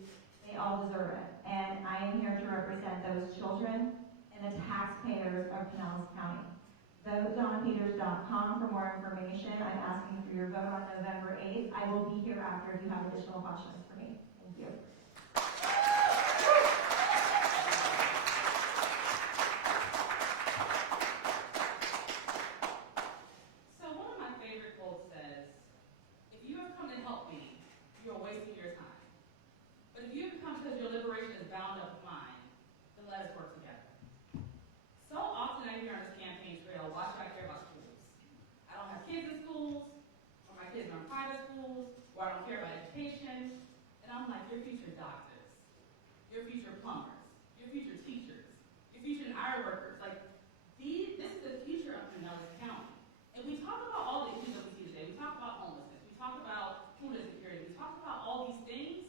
They all deserve it. And I am here to represent those children and the taxpayers of Pinellas County. VoteDonnaPeters.com for more information. I'm asking for your vote on November 8th. I will be here after if you have additional questions for me. Thank you. So one of my favorite quotes says, if you have come to help me, you are wasting your time. But if you have come because your liberation is bound up with mine, then let us work together. So often I hear on this campaign trail, why should I care about schools? I don't have kids in schools, or my kids are in private schools, or I don't care about education. And I'm like, your future doctors, your future plumbers, your future teachers, your future iron workers. Like, this is the future of Pinellas County. And we talk about all the issues that we see today. We talk about homelessness. We talk about food insecurity. We talk about all these things.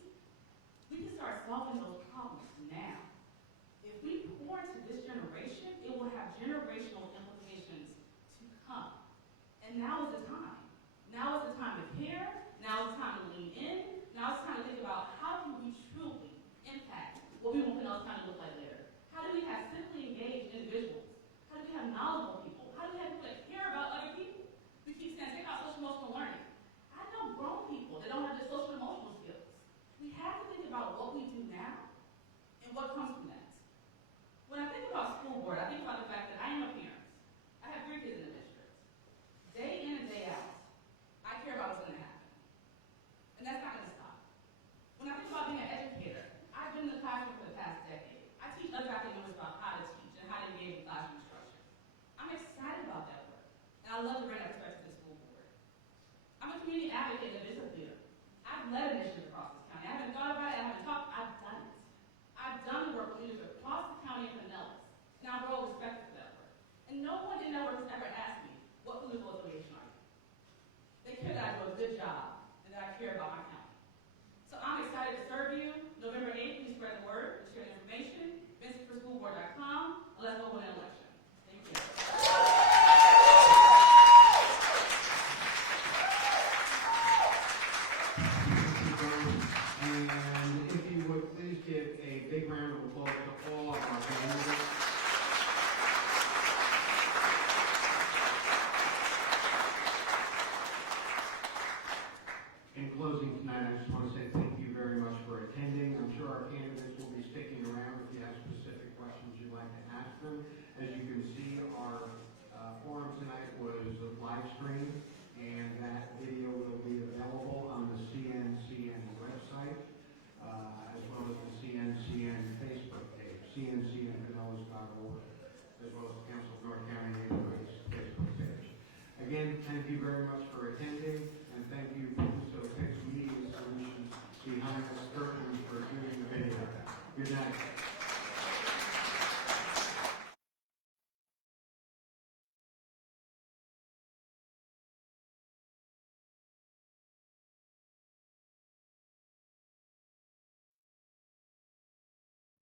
We can start solving those problems now. If we pour into this generation, it will have generational implications to come. And now is the time. Now is the time to care. Now is the time to lean in. Now is the time to think about how do we truly impact what we want Pinellas County to look like later. How do we have simply engaged individuals? How do we have knowledgeable people? How do we have people that care about other people? We keep saying, think about social emotional learning. I know grown people that don't have the social emotional skills. We have to think about what we do now and what comes from that. When I think about school board, I think about the fact that I am a parent. I have 3 kids in the district. Day in and day out, I care about what's going to happen. And that's not going to stop. When I think about being an educator, I've been in the classroom for the past decade. I teach other faculty members about how to teach and how to engage in classroom structure. I'm excited about that work, and I love to bring that perspective to the school board. I'm a community advocate and a business leader. I've led initiatives across this county. I haven't thought about it, I haven't talked, I've done it. I've done the work with leaders across the county of Pinellas, and I'm well respected for that work. And no one in that work has ever asked me, what political affiliation are you? They care that I do a good job, and that I care about